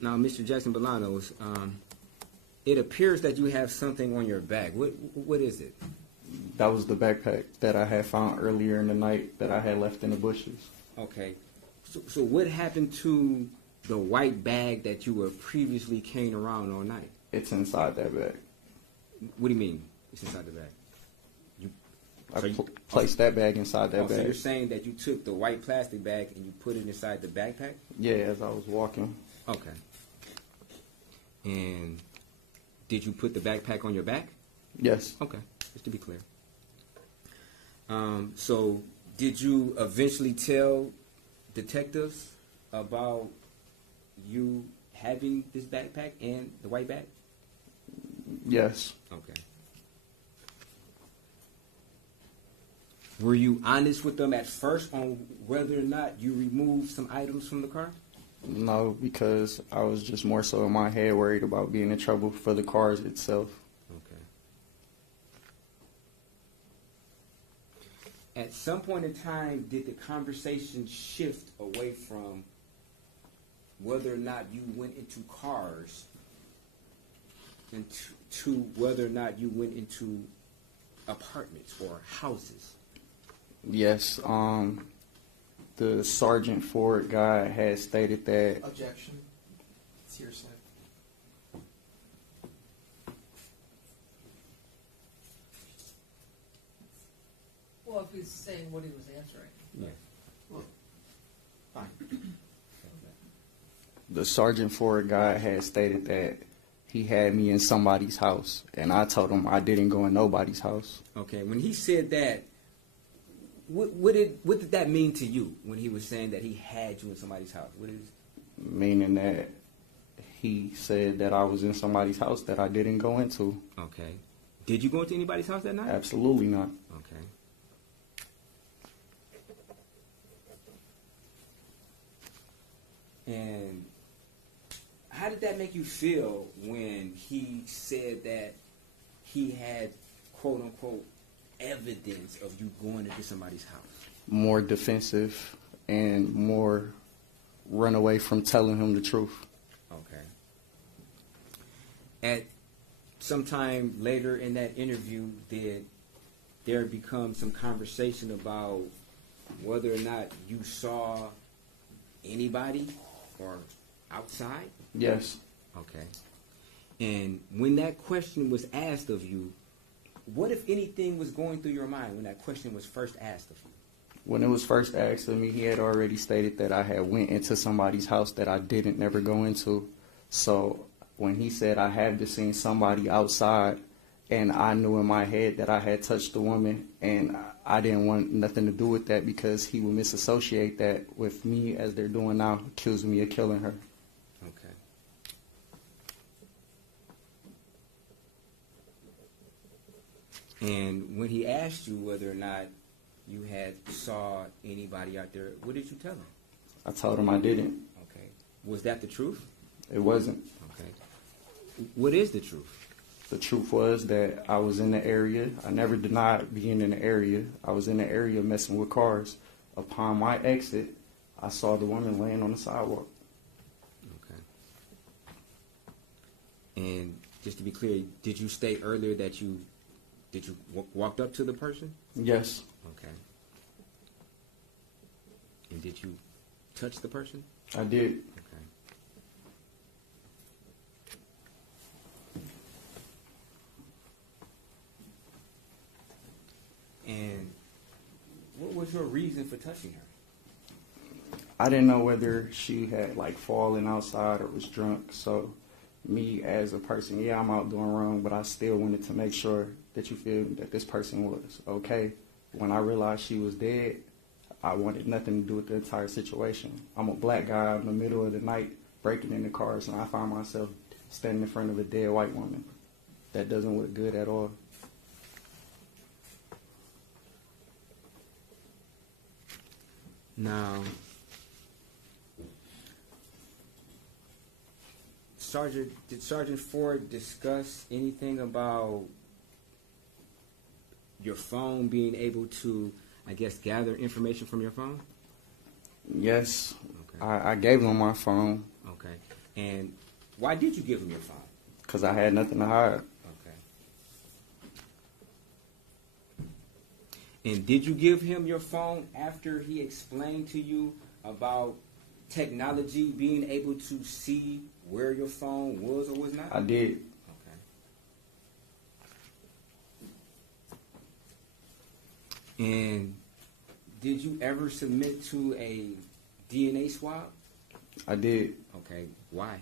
Now, Mr. Jackson-Bolanos, it appears that you have something on your back. What is it? That was the backpack that I had found earlier in the night that I had left in the bushes. Okay. So what happened to the white bag that you were previously carrying around all night? It's inside that bag. What do you mean it's inside the bag? Placed that bag inside that bag. So you're saying that you took the white plastic bag and you put it inside the backpack? Yeah, as I was walking. Okay. And did you put the backpack on your back? Yes. Okay, just to be clear. So did you eventually tell detectives about you having this backpack and the white bag? Yes. Okay. Were you honest with them at first on whether or not you removed some items from the car? No, because I was just more so in my head worried about being in trouble for the cars itself. Okay. At some point in time, did the conversation shift away from whether or not you went into cars and to whether or not you went into apartments or houses? Yes, the Sergeant Ford guy had stated that. Objection. It's hearsay. Well, if he's saying what he was answering. Yeah. Well, fine. The Sergeant Ford guy had stated that he had me in somebody's house, and I told him I didn't go in nobody's house. Okay. When he said that, what did that mean to you when he was saying that he had you in somebody's house? What is? Meaning that he said that I was in somebody's house that I didn't go into. Okay. Did you go into anybody's house that night? Absolutely not. Okay. And how did that make you feel when he said that he had, quote unquote, evidence of you going into somebody's house? More defensive and more run away from telling him the truth. Okay. At some time later in that interview, did there become some conversation about whether or not you saw anybody or outside? Yes. Okay. And when that question was asked of you, what, if anything, was going through your mind when that question was first asked of you? When it was first asked of me, he had already stated that I had went into somebody's house that I didn't never go into. So when he said I had to seen somebody outside, and I knew in my head that I had touched the woman, and I didn't want nothing to do with that because he would misassociate that with me as they're doing now, accusing me of killing her. Okay. And when he asked you whether or not you had saw anybody out there, what did you tell him? I told him I didn't. Okay. Was that the truth? It wasn't. Okay. What is the truth? The truth was that I was in the area. I never denied being in the area. I was in the area messing with cars. Upon my exit, I saw the woman laying on the sidewalk. Okay. And just to be clear, did you state earlier that you walked up to the person? Yes. Okay. And did you touch the person? I did. Okay. And what was your reason for touching her? I didn't know whether she had fallen outside or was drunk. So me as a person, yeah, I'm out doing wrong, but I still wanted to make sure that you feel that this person was okay. When I realized she was dead, I wanted nothing to do with the entire situation. I'm a black guy in the middle of the night breaking into cars, and I find myself standing in front of a dead white woman. That doesn't look good at all. Now, did Sergeant Ford discuss anything about your phone being able to, I guess, gather information from your phone? Yes. Okay. I gave him my phone. Okay. And why did you give him your phone? Because I had nothing to hide. Okay. And did you give him your phone after he explained to you about technology being able to see where your phone was or was not? I did. Okay. And did you ever submit to a DNA swab? I did. Okay. Why?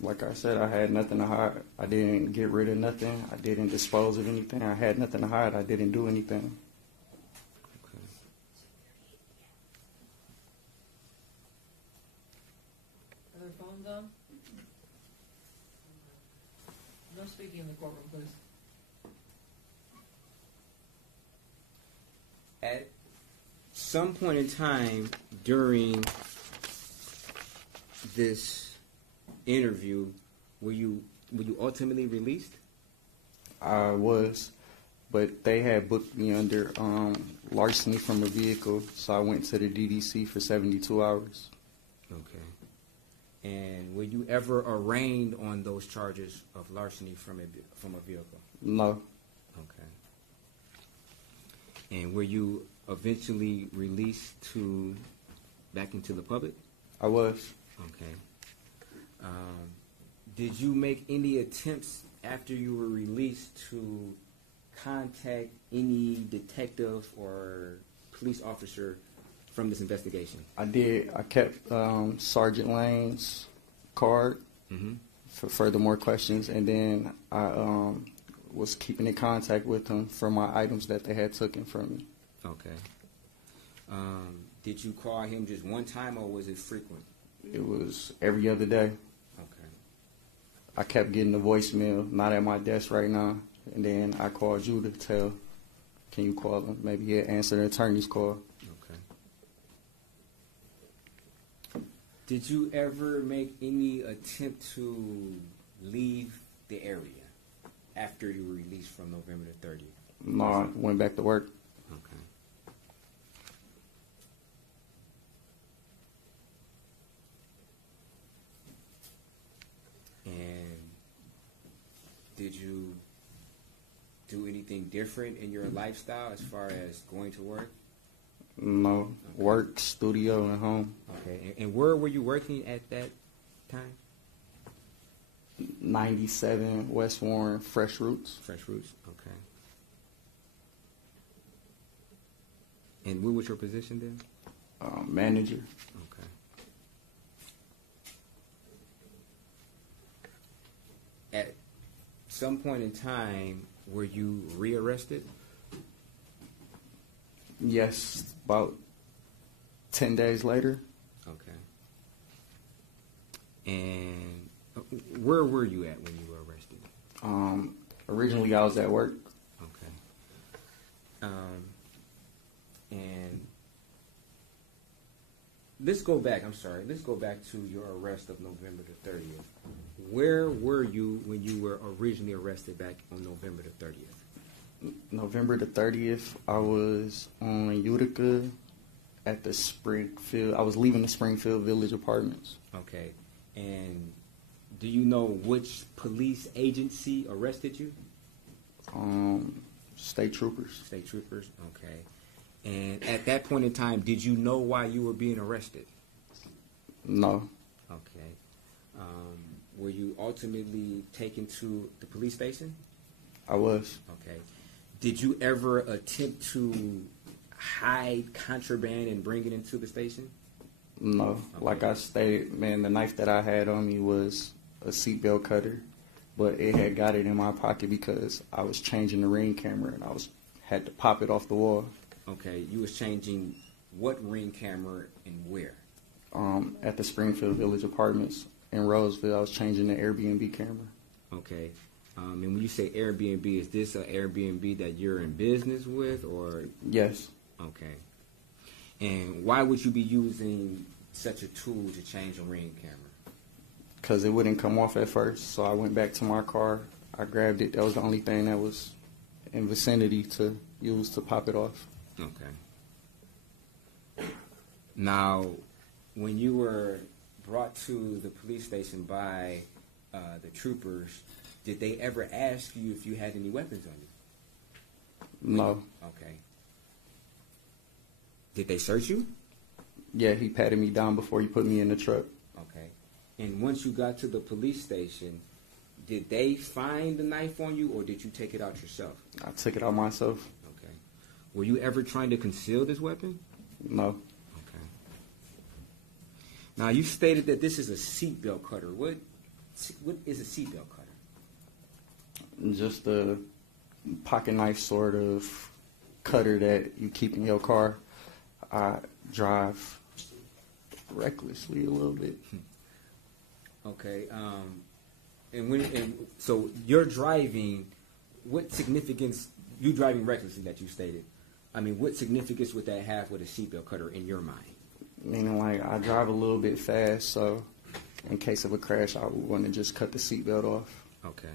Like I said, I had nothing to hide. I didn't get rid of nothing. I didn't dispose of anything. I had nothing to hide. I didn't do anything. Okay. Are there phones on? No speaking in the courtroom, please. At some point in time during this interview, were you ultimately released? I was, but they had booked me under larceny from a vehicle, so I went to the DDC for 72 hours. Okay. And were you ever arraigned on those charges of larceny from a vehicle? No. Okay. And were you eventually released back into the public? I was. Okay. Did you make any attempts after you were released to contact any detective or police officer from this investigation? I did. I kept Sergeant Lane's card for further more questions, and then I was keeping in contact with him for my items that they had taken from me. Okay. Did you call him just one time, or was it frequent? It was every other day. Okay. I kept getting the voicemail, not at my desk right now, and then I called you to tell, can you call him? Maybe he'll answer the attorney's call. Okay. Did you ever make any attempt to leave the area after you were released from November the 30th? No, I went back to work. Okay. And did you do anything different in your lifestyle as far as going to work? No. Okay. Work, studio, and home. Okay. And where were you working at that time? 97 West Warren, Fresh Roots. Fresh Roots. Okay. And what was your position then? Manager. Okay. At some point in time, were you rearrested? Yes, about 10 days later. Okay. And where were you at when you were arrested? Originally, I was at work. Okay. And let's go back. I'm sorry. Let's go back to your arrest of November the 30th. Where were you when you were originally arrested back on November the 30th? November the 30th, I was on Utica at the Springfield. I was leaving the Springfield Village Apartments. Okay. And do you know which police agency arrested you? State troopers. State troopers. Okay. And at that point in time, did you know why you were being arrested? No. Okay. Were you ultimately taken to the police station? I was. Okay. Did you ever attempt to hide contraband and bring it into the station? No. Okay. Like I stated, man, the knife that I had on me was a seatbelt cutter, but it had got it in my pocket because I was changing the Ring camera and I had to pop it off the wall. Okay. You was changing what Ring camera and where? At the Springfield Village Apartments in Roseville. I was changing the Airbnb camera. Okay. And when you say Airbnb, is this an Airbnb that you're in business with, or? Yes. Okay. And why would you be using such a tool to change a Ring camera? because it wouldn't come off at first. So I went back to my car. I grabbed it. That was the only thing that was in vicinity to use to pop it off. Okay. Now, when you were brought to the police station by the troopers, did they ever ask you if you had any weapons on you? No. Okay. Did they search you? Yeah, he patted me down before he put me in the truck. Okay. And once you got to the police station, did they find the knife on you, or did you take it out yourself? I took it out myself. Okay. Were you ever trying to conceal this weapon? No. Okay. Now, you stated that this is a seatbelt cutter. What is a seatbelt cutter? Just a pocket knife sort of cutter that you keep in your car. I drive recklessly a little bit. Okay. So you're driving. What significance? You driving recklessly that you stated. I mean, what significance would that have with a seatbelt cutter in your mind? Meaning, like, I drive a little bit fast, so in case of a crash, I would want to just cut the seatbelt off. Okay.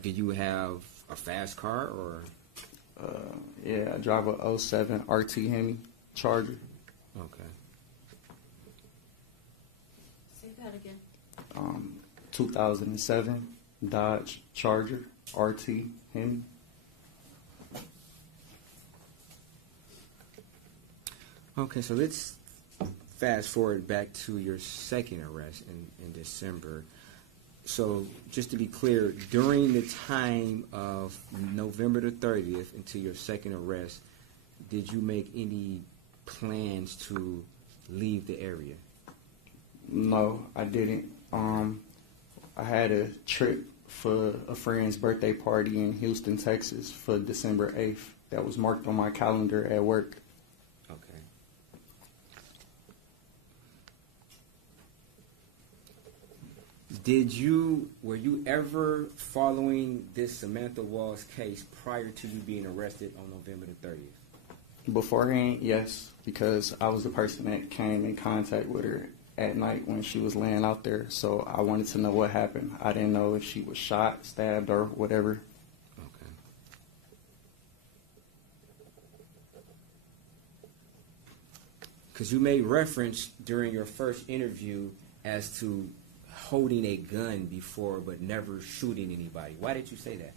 Did you have a fast car or? Yeah, I drive a 07 RT Hemi Charger. Okay. Say that again. 2007 Dodge Charger RT Hemi. Okay, so let's fast forward back to your second arrest in December. So just to be clear, during the time of November the 30th until your second arrest, did you make any plans to leave the area? No, I didn't. I had a trip for a friend's birthday party in Houston, Texas for December 8th. That was marked on my calendar at work. Okay. Were you ever following this Samantha Woll's case prior to you being arrested on November the 30th? Beforehand, yes, because I was the person that came in contact with her at night when she was laying out there, so I wanted to know what happened. I didn't know if she was shot, stabbed, or whatever. Okay. Because you made reference during your first interview as to holding a gun before but never shooting anybody. Why did you say that?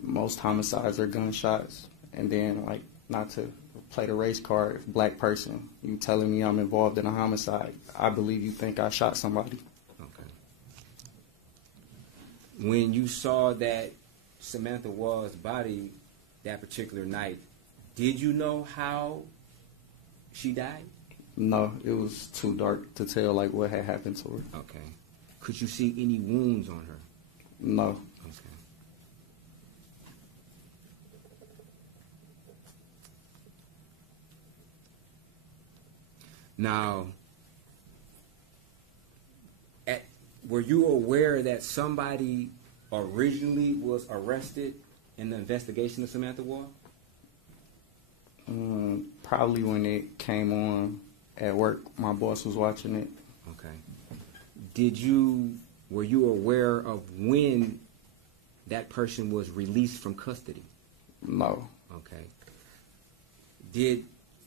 Most homicides are gunshots, and then, like, not to play the race card, black person, you telling me I'm involved in a homicide, I believe you think I shot somebody. Okay. When you saw that Samantha Woll's body that particular night, did you know how she died? No, it was too dark to tell, like, what had happened to her. Okay. Could you see any wounds on her? No. Okay. Now, were you aware that somebody originally was arrested in the investigation of Samantha Woll? Probably when it came on at work, my boss was watching it. Okay. Were you aware of when that person was released from custody? No. Okay. Did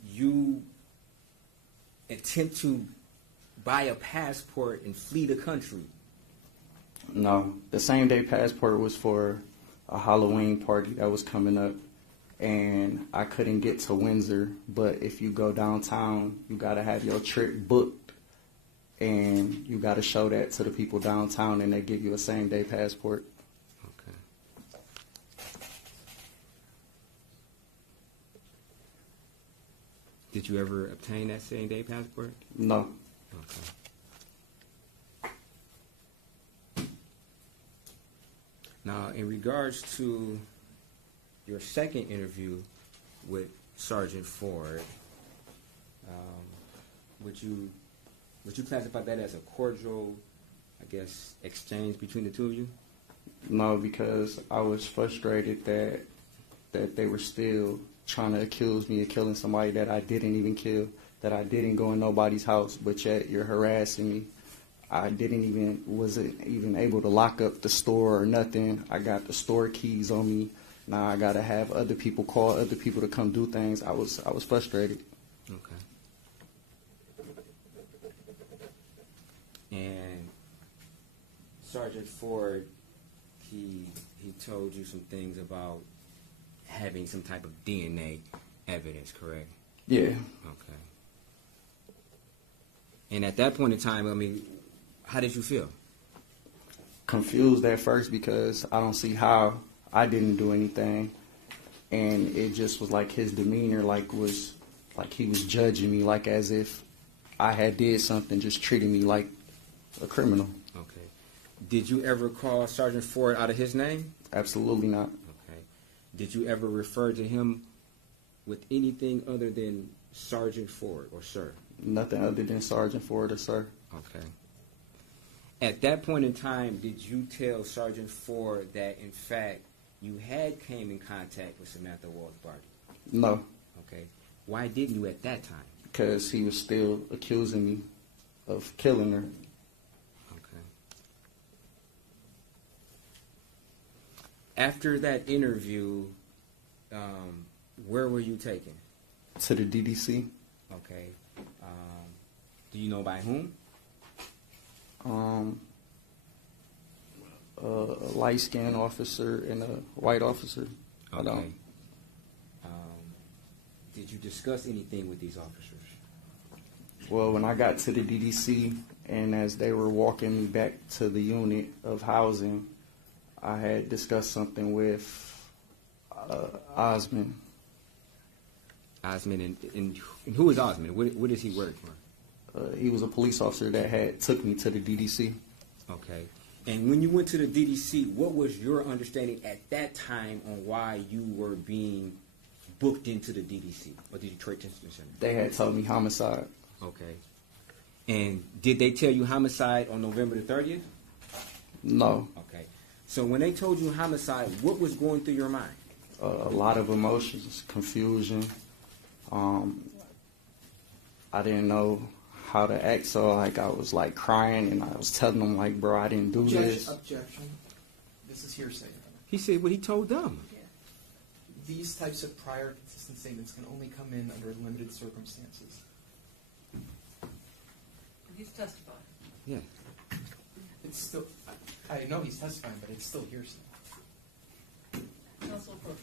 you attempt to buy a passport and flee the country? No. The same day passport was for a Halloween party that was coming up, and I couldn't get to Windsor, but if you go downtown, you got to have your trip booked, and you got to show that to the people downtown, and they give you a same day passport. Okay. Did you ever obtain that same day passport? No. Okay. Now, in regards to your second interview with Sergeant Ford, would you classify that as a cordial, I guess, exchange between the two of you? No, because I was frustrated that they were still trying to accuse me of killing somebody that I didn't even kill, that I didn't go in nobody's house, but yet you're harassing me. I wasn't even able to lock up the store or nothing. I got the store keys on me. Now I gotta have other people call other people to come do things. I was frustrated. Okay. And Sergeant Ford, he told you some things about having some type of DNA evidence, correct? Yeah. Okay. And at that point in time, I mean, how did you feel? Confused at first because I don't see how I didn't do anything, and it just was like his demeanor was like he was judging me, like as if I had did something, just treating me like a criminal. Okay. Did you ever call Sergeant Ford out of his name? Absolutely not. Okay. Did you ever refer to him with anything other than Sergeant Ford or sir? Nothing other than Sergeant Ford or sir. Okay. At that point in time, did you tell Sergeant Ford that, in fact, you had came in contact with Samantha Woll's body? No, Okay. Why didn't you at that time? because he was still accusing me of killing her. Okay. After that interview, where were you taken? To the DDC. Okay. Do you know by whom? A light-skinned officer and a white officer. I Okay. don't. Did you discuss anything with these officers? Well, when I got to the DDC and as they were walking me back to the unit of housing, I had discussed something with Osmond. Osmond, and who is Osmond? What does he work for? He was a police officer that had took me to the DDC. Okay. And when you went to the DDC, what was your understanding at that time on why you were being booked into the DDC, or the Detroit Detention Center? They had told me homicide. Okay. And did they tell you homicide on November the 30th? No. Okay. So when they told you homicide, what was going through your mind? A lot of emotions, confusion. I didn't know how to act, so like I was like crying and I was telling them like, bro, I didn't do this. Objection. This is hearsay. He said what he told them. These types of prior consistent statements can only come in under limited circumstances. He's testified. Yeah. It's still, I know he's testifying, but it's still hearsay. Counsel approach.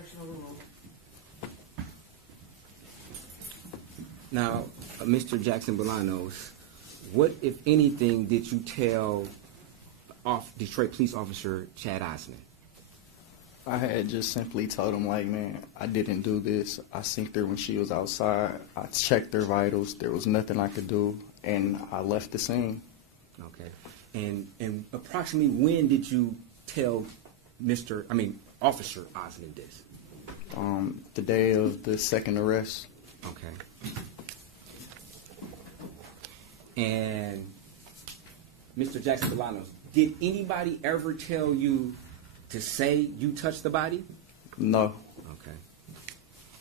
Objection overruled. Now, Mr. Jackson-Bolanos, what, if anything, did you tell Detroit Police Officer Chad Osmond? I had just simply told him, like, man, I didn't do this. I seen her when she was outside. I checked her vitals. There was nothing I could do, and I left the scene. Okay. And approximately when did you tell Officer Osmond this? The day of the second arrest. Okay. And Mr. Jackson-Bolanos, did anybody ever tell you to say you touched the body? No. Okay.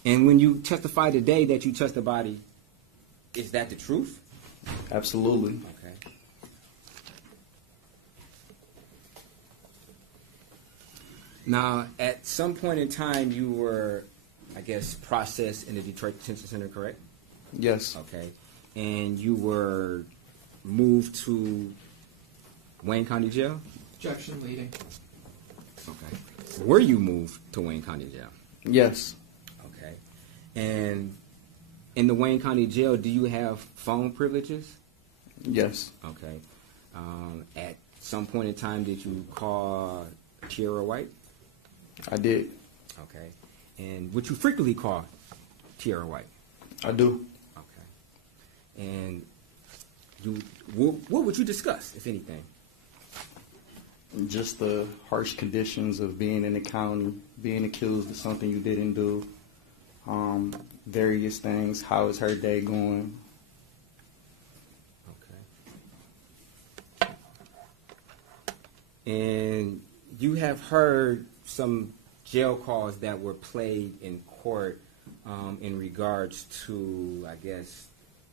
And when you testify today that you touched the body, is that the truth? Absolutely. Okay. Now, at some point in time, you were, I guess, processed in the Detroit Detention Center, correct? Yes. Okay. And you were moved to Wayne County Jail? Objection leading. Okay. Were you moved to Wayne County Jail? Yes. Okay. And in the Wayne County Jail, do you have phone privileges? Yes. Okay. At some point in time, did you call Tierra White? I did. Okay. And would you frequently call Tierra White? I do. Okay. And what would you discuss, if anything? Just the harsh conditions of being in the county, being accused of something you didn't do, various things. How is her day going? Okay. And you have heard some jail calls that were played in court in regards to, I guess,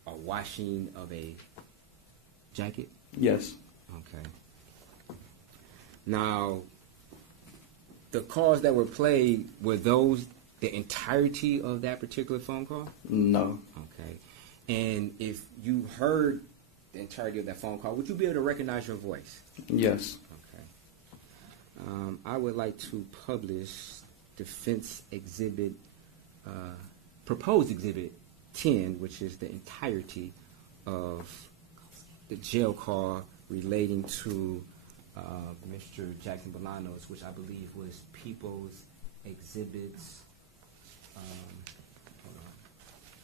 a washing of a jacket? Yes. Okay. Now, the calls that were played, were those the entirety of that particular phone call? No. Okay. And if you heard the entirety of that phone call, would you be able to recognize your voice? Yes. Okay. I would like to publish Defense Exhibit, Proposed Exhibit 10, which is the entirety of the jail call relating to Mr. Jackson-Bolanos, which I believe was People's Exhibits. Hold on.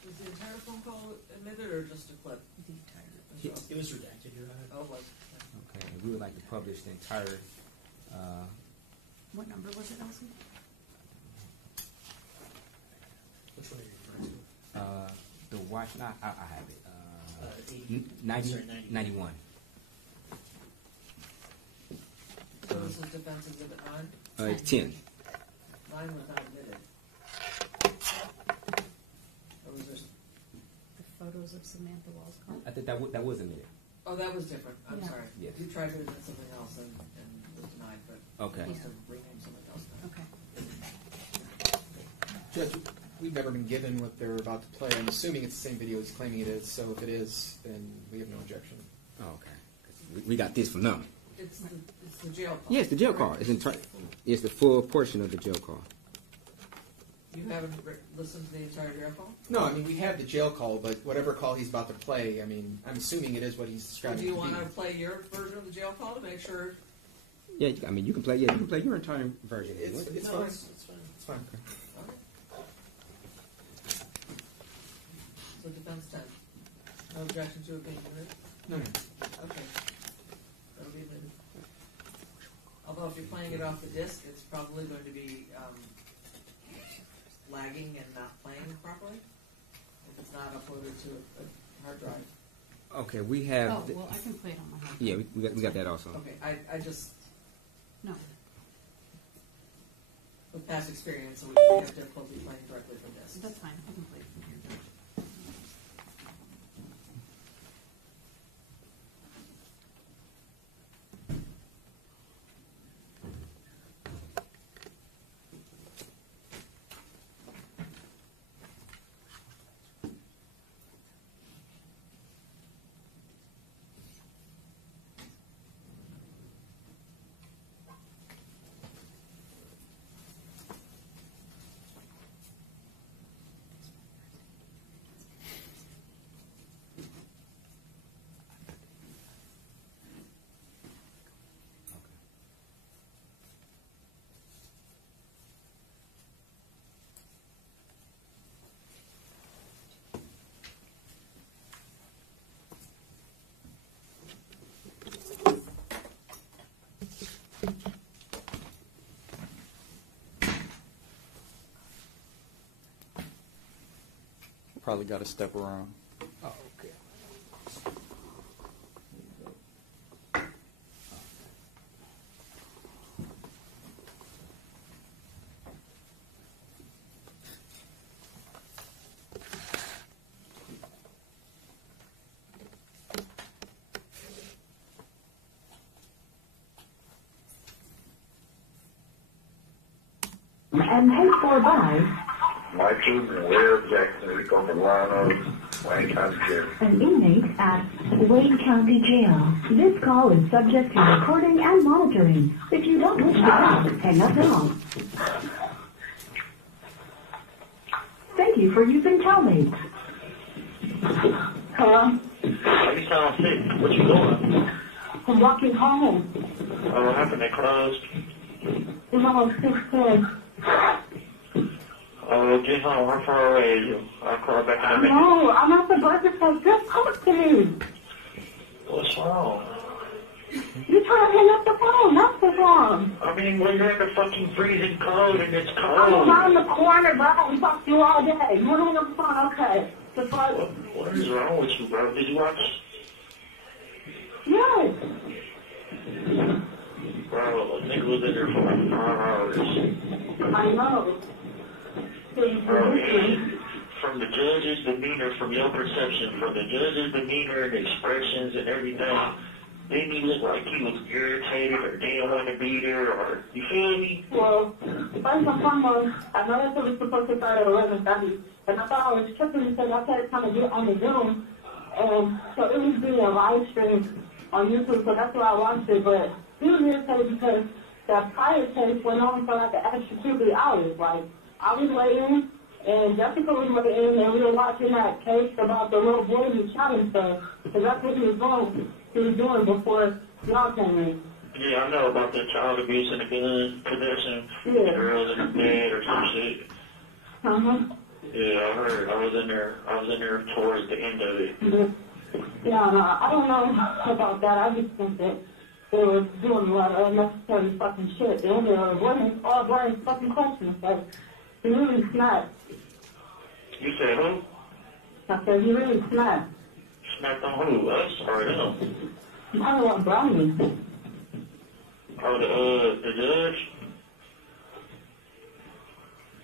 Was the entire phone call admitted or just a clip? The entire. It was redacted, Your Honor. Oh, it was. Okay, and we would like to publish the entire. What number was it, Elsie? Which one are you referring to? The watch. I have it. 80. 90, Sorry, 91. So this is Defense Exhibit 9? It's 10. 9 was not admitted. Or was there... The photos of Samantha Woll's call. I think that was a minute. Oh, that was different. I'm Yeah. sorry. Yes. You tried to admit something else and was denied, but Okay. you must have renamed something else now. Okay. Judge, we've never been given what they're about to play. I'm assuming it's the same video he's claiming it is, so if it is, then we have no objection. Oh, okay. 'Cause we got this from them. It's the jail call. Yes, the jail call. It's the full portion of the jail call. You haven't listened to the entire jail call? No, I mean, we have the jail call, but whatever call he's about to play, I mean, I'm assuming it is what he's Or describing do you it to want to be. play your version of the jail call to make sure? Yeah, I mean, you can play. Yeah, you can play your entire version. It's No, fine. it's fine. It's fine. Okay. So defense 10. No objection to it being admitted? No, no. Okay. That'll be admitted. Although if you're playing it off the disc, it's probably going to be lagging and not playing properly if it's not uploaded to a hard drive. Okay, we have. Oh, well, I can play it on my hard. Yeah, we got that also. Okay, I just, No. with past experience, we have difficulty playing directly from discs. That's fine. I can play it from here. Probably got to step around. Oh, okay. And paid for by My children live Jackson-Bolanos, Wayne County Jail. an inmate at Wayne County Jail. This call is subject to recording and monitoring. If you don't wish to talk, hang up now. Thank you for using Telmate. Hello? You sound sick. What you doing? I'm walking home. What happened? They closed. No, 6:10. Get home. How far away are you? I'll call back in a minute. No, I'm at the bus stop. Just talk to me. What's wrong? You trying to hang up the phone. That's what's wrong. I mean, when you're in the fucking freezing cold and it's I'm cold. around the corner, bro. I'm talking to you all day. You're on the phone. Okay. The fuck? What is wrong with you, bro? Did you watch? Yes. Bro, a nigga was in there for like 5 hours. I know. Bro, and from the judge's demeanor, from your perception, from the judge's demeanor and expressions and everything, didn't he look like he was irritated or didn't want to be there, or, you feel me? Well, first and foremost, I know that it was supposed to start at 11:30, and I thought I was tripping because I kept trying to get on the Zoom, and so it was being a live stream on YouTube, so that's why I watched it, but he was irritated because that prior case went on for like an extra 2-3 hours. Like, I was waiting, and Jessica was waiting, and we were watching that case about the little boy who shot himself, because that's what he was doing before y'all came in. Yeah, I know about the child abuse and the gun possession, the girls in the bed or some shit. Uh-huh. Yeah, I heard. I was in there towards the end of it. Yeah, no, I don't know about that. I just think that they were doing a lot of unnecessary fucking shit. And they were avoiding fucking questions. Like, he really snapped. You said who? I said, he really snapped. Snapped on who? Us or them? I don't want Brownie. Oh, the judge?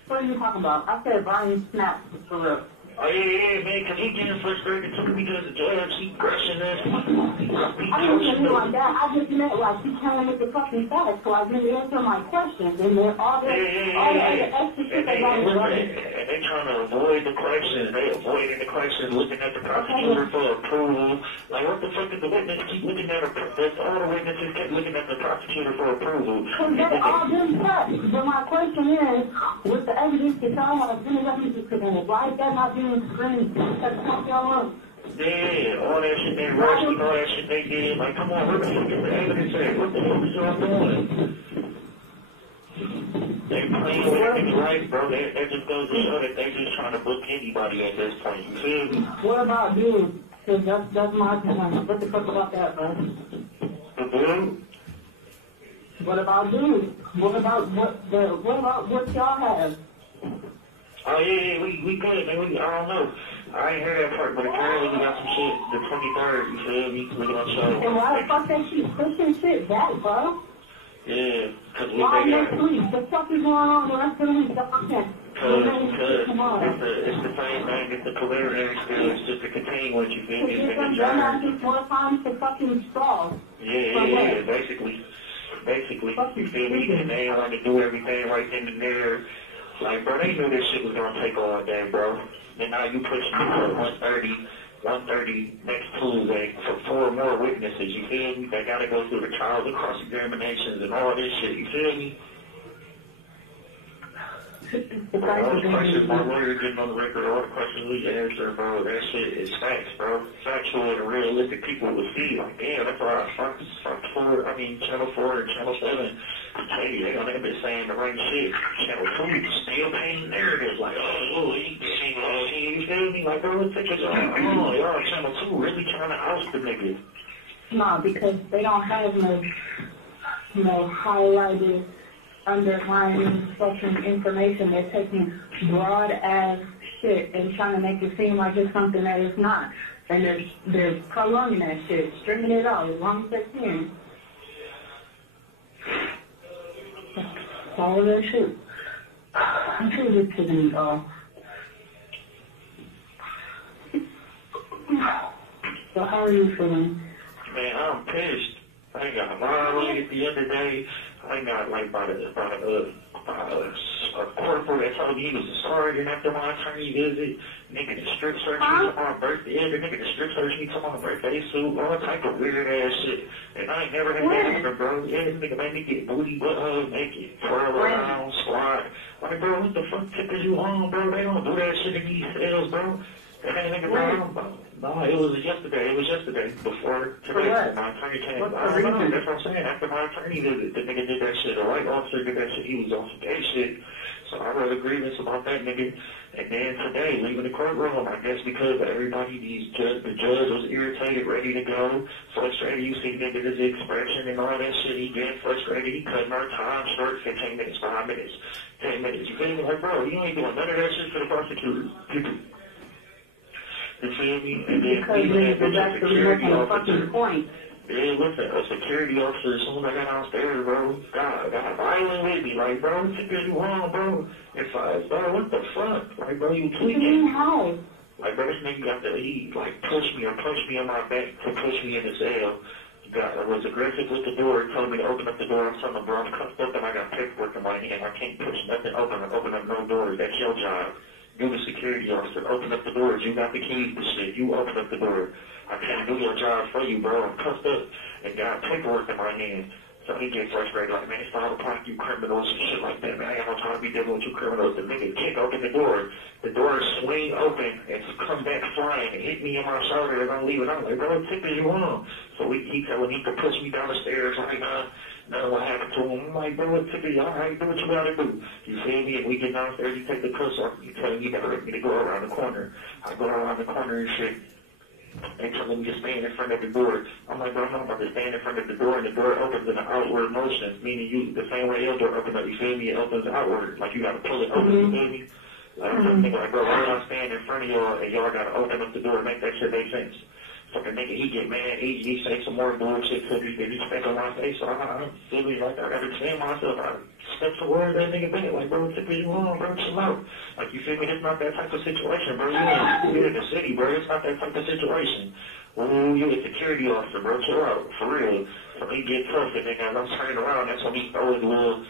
What are you talking about? I said Brownie snapped for real. Oh, yeah, man, because he getting frustrated too because the judge, he crushing us. I didn't mean like that. I just meant like he came with the fucking facts, so I didn't answer my questions. And then all the other extra shit they got was and they trying to avoid the questions. They avoiding the questions, looking at the prosecutor for approval. Like, what the fuck did the witness keep looking at? All the witnesses kept looking at the prosecutor for approval. Because they all didn't touch. But my question is, with the evidence that y'all have, any evidence presented, why is that not being screened at the top of your room? Yeah, all that shit they rushed and all that shit they did. Like, come on, where the fuck is the evidence at? What the fuck is y'all doing? They playing with everything right, bro. That just goes to show that they just trying to book anybody at this point. You feel me? What about dude? Because that's my opinion. What the fuck about that, bro? The dude? What about dude? What about what y'all have? Oh, yeah, we good, man. I don't know. I ain't heard that part, but apparently we got some shit the 23rd, you feel me? We gonna show. And why the fuck they keep pushing shit back, bro? Yeah, because why next week? The fuck is going on the rest of the week? Because it's the same thing as the preliminary still. It's just to continue what you feel me. It's been adjourned. Just more time to fucking stall. Yeah, basically, you feel me? And they want to do everything right then and there. Like, bro, they knew this shit was gonna take all day, bro. And now you pushing it to 1:30 next Tuesday for 4 more witnesses, you feel me? They gotta go through the trials and cross-examinations and all this shit, you feel me? All the questions my lawyer getting on the record, all the questions we answer, bro, that shit is facts, bro. Factual and realistic people will see. Like, damn, that's why Channel 4 and Channel 7, hey, they've been saying the right shit. Channel 2 still painting narratives like, you feel me? Like, bro, what the fuck is y'all Channel 2 really trying to oust the nigga? No, because they don't have no highlighted underlying fucking information. They're taking broad ass shit and trying to make it seem like it's something that it's not. And they're prolonging that shit, stringing it out as long as they can. All of that shit. I'm trying to get to them, So how are you feeling? Man, I'm pissed. I ain't got a money at the end of the day. I ain't got like by a corporal that told me he was a sergeant after my attorney visit. Nigga, the strip search me to my birthday. The nigga, the strip search me to my birthday suit. All type of weird ass shit. And I ain't never had that nigga, bro. Yeah, this nigga made me get booty, butthole, naked, twirl around, squat. Like, bro, what the fuck tip is you on, bro? They don't do that shit in these cells, bro. That ain't nigga, bro. No, it was yesterday. It was yesterday before today. When my attorney came. I don't know. That's what I'm saying. After my attorney visit, the nigga did that shit. The white officer did that shit. He was on some gay shit. So I wrote a grievance about that nigga. And then today, leaving the courtroom, I guess because everybody, the judge was irritated, ready to go, frustrated. You see nigga his expression and all that shit. He getting frustrated. He cutting our time short, 15 minutes, 5 minutes, 10 minutes. You feel me? Like, bro, you ain't doing none of that shit for the prosecutors. You feel me? And then because they're actually making a fucking point. Yeah, listen, a security officer, as soon as I got downstairs, bro, got violent with me. Like, bro, what you on, bro? If bro, what the fuck? Like, bro, you tweaking. How? Like, bro, this nigga got he, like, pushed me on my back to push me in the cell. I was aggressive with the door, told me to open up the door. I'm telling him, bro, I'm cuffed up and I got paperwork in my hand. I can't push nothing open up no doors. That's your job. You the security officer, open up the doors. You got the keys to shit. You open up the door. I can't do your job for you, bro. I'm cuffed up and got paperwork in my hand. So he gets frustrated, like, man, it's 5 o'clock, you criminals and shit like that, man. I ain't got no time to be dealing with you criminals. The nigga kick open the door. The door swing open and come back flying and hit me in my shoulder as I'm leaving. I'm like, bro, what ticket you on? So he telling me to push me down the stairs, like, none what happened to him. I'm like, bro, what ticket you all right? Do what you gotta do. You feel me? And we get downstairs, you take the cuffs off, you telling me to me to go around the corner. I go around the corner and shit. They telling me to stand in front of the door. I'm like, bro, I'm not about to stand in front of the door, and the door opens in an outward motion, meaning you, the same way your door opens up, you feel me? It opens outward, like you gotta pull it open, you feel me? Like, I'm just thinking, like, bro, why do I stand in front of y'all, and y'all gotta open up the door and make that shit make sense? Fucking nigga, he get mad, he say some more bullshit to me, then he spit on my face, so I feel me like I gotta defend myself. I step towards that nigga back, like, bro, what the fuck you on, bro, chill out. Like, you feel me? It's not that type of situation, bro. You're in the city, bro. It's not that type of situation. Ooh, you're a security officer, bro. Chill out, for real. So he get tough, and then as I'm turning around, that's when he throw his little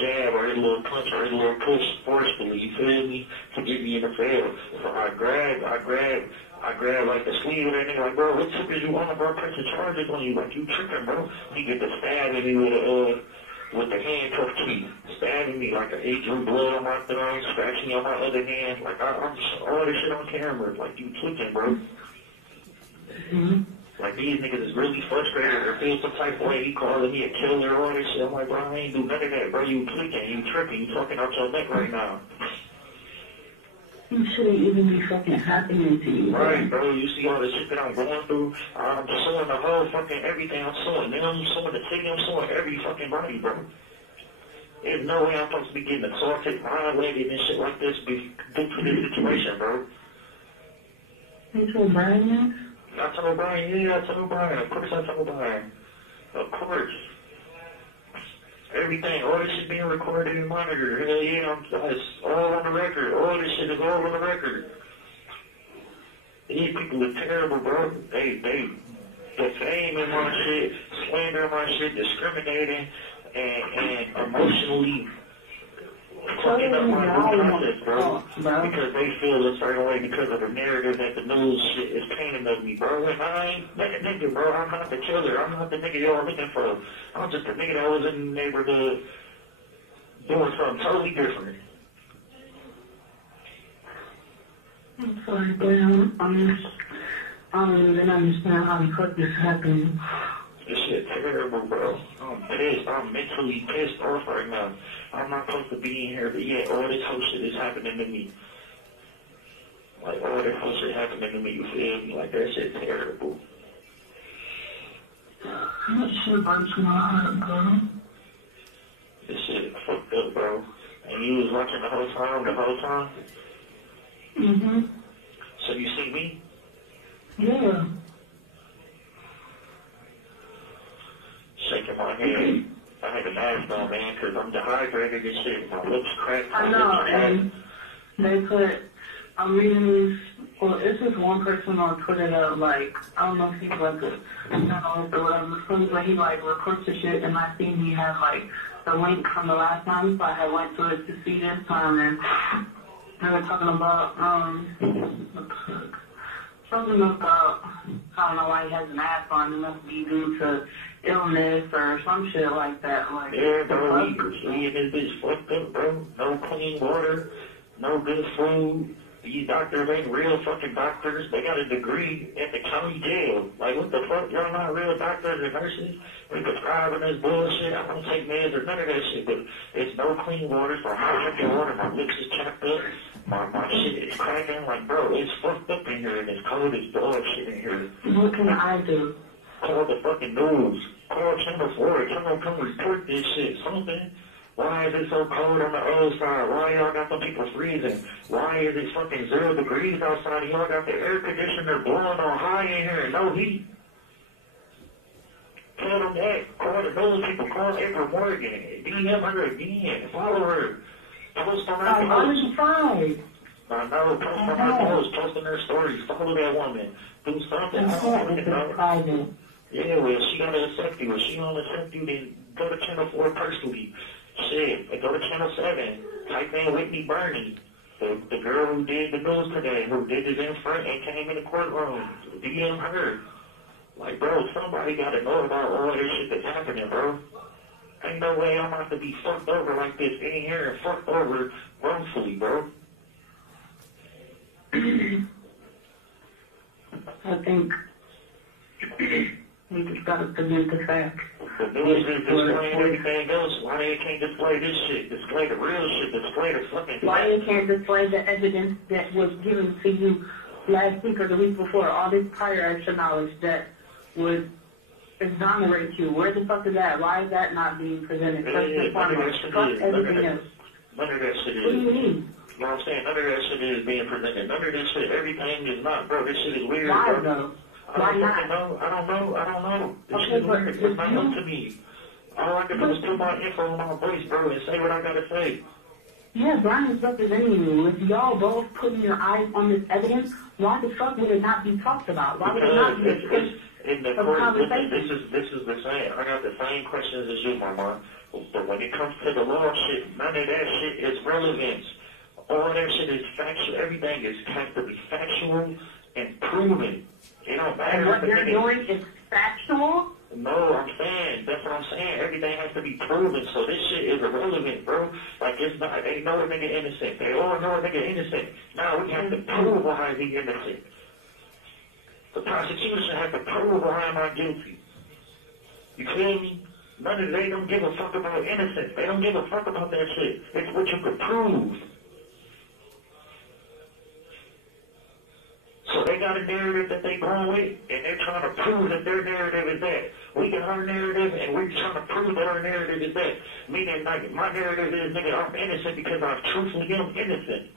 jab or his little punch or his little push forcefully, you feel me, to get me in the field. So I grab like the sleeve of that nigga, like, bro, what tip is you on, bro? Pressing charges on you, like, you tripping, bro. He get to stabbing me with the handcuff key, stabbing me like he drew blood on my thumb, scratching me on my other hand, like I'm all this shit on camera, like you tweaking, bro. Like these niggas is really frustrated or feel some type of way. He calling me a killer or all this shit. I'm like, bro, I ain't do none of that, bro. You tweaking, you tripping, you talking out your neck right now. You shouldn't even be fucking happening to you. Right, bro. You see all the shit that I'm going through. I'm suing the whole fucking everything. I'm suing them, I'm suing the city, I'm suing every fucking body, bro. There's no way I'm supposed to be getting assaulted, violated, and shit like this due to this situation, bro. You told Brian that? I told Brian, yeah, I told Brian. Of course I told Brian. Of course. Everything, all this shit being recorded and monitored. Hell yeah, it's all on the record. All this shit is all on the record. These people are terrible, bro. They defaming my shit, slandering my shit, discriminating, and emotionally fucking up my whole process, bro. Because they feel a certain way because of the narrative that the news shit is painting of me, bro. And I ain't that nigga, bro. I'm not the killer. I'm not the nigga y'all looking for. I'm just the nigga that was in the neighborhood doing something totally different. I'm sorry, Graham. I don't even understand how the fuck this happened. This shit terrible, bro. I'm pissed. I'm mentally pissed off right now. I'm not supposed to be in here, but yeah, all this whole shit is happening to me. Like, all this whole shit happening to me, you feel me? Like, that shit terrible. That shit breaks my heart, bro. This shit fucked up, bro. And you was watching the whole time? Mm-hmm. So you see me? Yeah. Shaking my head. I had a mask on, man, because I'm dehydrated and shit. My lips cracked. I know, and they put, I'm reading these, well, it's just one person on Twitter that, like, I don't know if he's like a journalist or whatever, but he, like, reports the shit, and I seen he had, like, the link from the last time, so I had went to it to see this time, and they were talking about, what the fuck? Something about, I don't know why he has an mask on, it must be due to illness or some shit like that. Like, yeah, bro, we in this bitch fucked up, bro. No clean water, no good food. These doctors ain't real fucking doctors. They got a degree at the county jail. Like, what the fuck? Y'all not real doctors or nurses? We prescribing this bullshit. I don't take meds or none of that shit, but it's no clean water. So I'm drinking water. My lips is chapped up. My shit is cracking. Like, bro, it's fucked up in here, and it's cold as dog shit in here. What can I do? Call the fucking news. Call Channel 4. Tell them come report this shit. Something. Why is it so cold on the other side? Why y'all got some people freezing? Why is it fucking 0 degrees outside? Y'all got the air conditioner blowing on high in here and no heat. Tell them that. Call the news people. Call April Morgan. DM her again. Follow her. Post on her post. I know. Post on her post. Post on her stories. Follow that woman. Do something. Yeah, well, she gotta accept you. If she don't accept you, then go to Channel 4 personally. Shit, go to Channel 7. Type in Whitney Burney, the girl who did the news today, who did it in front and came in the courtroom. DM her. Like, bro, somebody gotta know about all this shit that's happening, bro. Ain't no way I'm about to be fucked over like this in here and fucked over wrongfully, bro. I think we just gotta present the facts. The news is displaying everything else. Why they can't display this shit? Display the real shit. Display the fucking facts. Why you can't display the evidence that was given to you last week or the week before? All this prior extra knowledge that would exonerate you. Where the fuck is that? Why is that not being presented? Fuck everything else. None of that shit is. What do you mean? You know what I'm saying? None of that shit is being presented. None of this shit. Everything is not, bro. This shit is weird, Why, bro. though? Why not? I don't know. This shit is weird. It's not up to me. All I can do is put my info on my voice, bro, and say what I gotta say. Yeah, Brian's representing you. If y'all both putting your eyes on this evidence, why the fuck would it not be talked about? Why would it not be in the court, this is the same. I got the same questions as you, Mama. But when it comes to the law shit, none of that shit is relevant. All that shit is factual. Everything has to be factual and proven. It don't matter. And what you're doing is factual? No, I'm saying, that's what I'm saying. Everything has to be proven, so this shit is irrelevant, bro. Like, it's not, they know a nigga innocent. They all know a nigga innocent. Now we have to prove why he's innocent. The prosecution has to prove why am I guilty. You feel me? None of they don't give a fuck about innocence. They don't give a fuck about that shit. It's what you can prove. So they got a narrative that they going with, and they're trying to prove that their narrative is that. We got our narrative, and we're trying to prove that our narrative is that. Meaning, like, my narrative is, nigga, I'm innocent because I truthfully am innocent.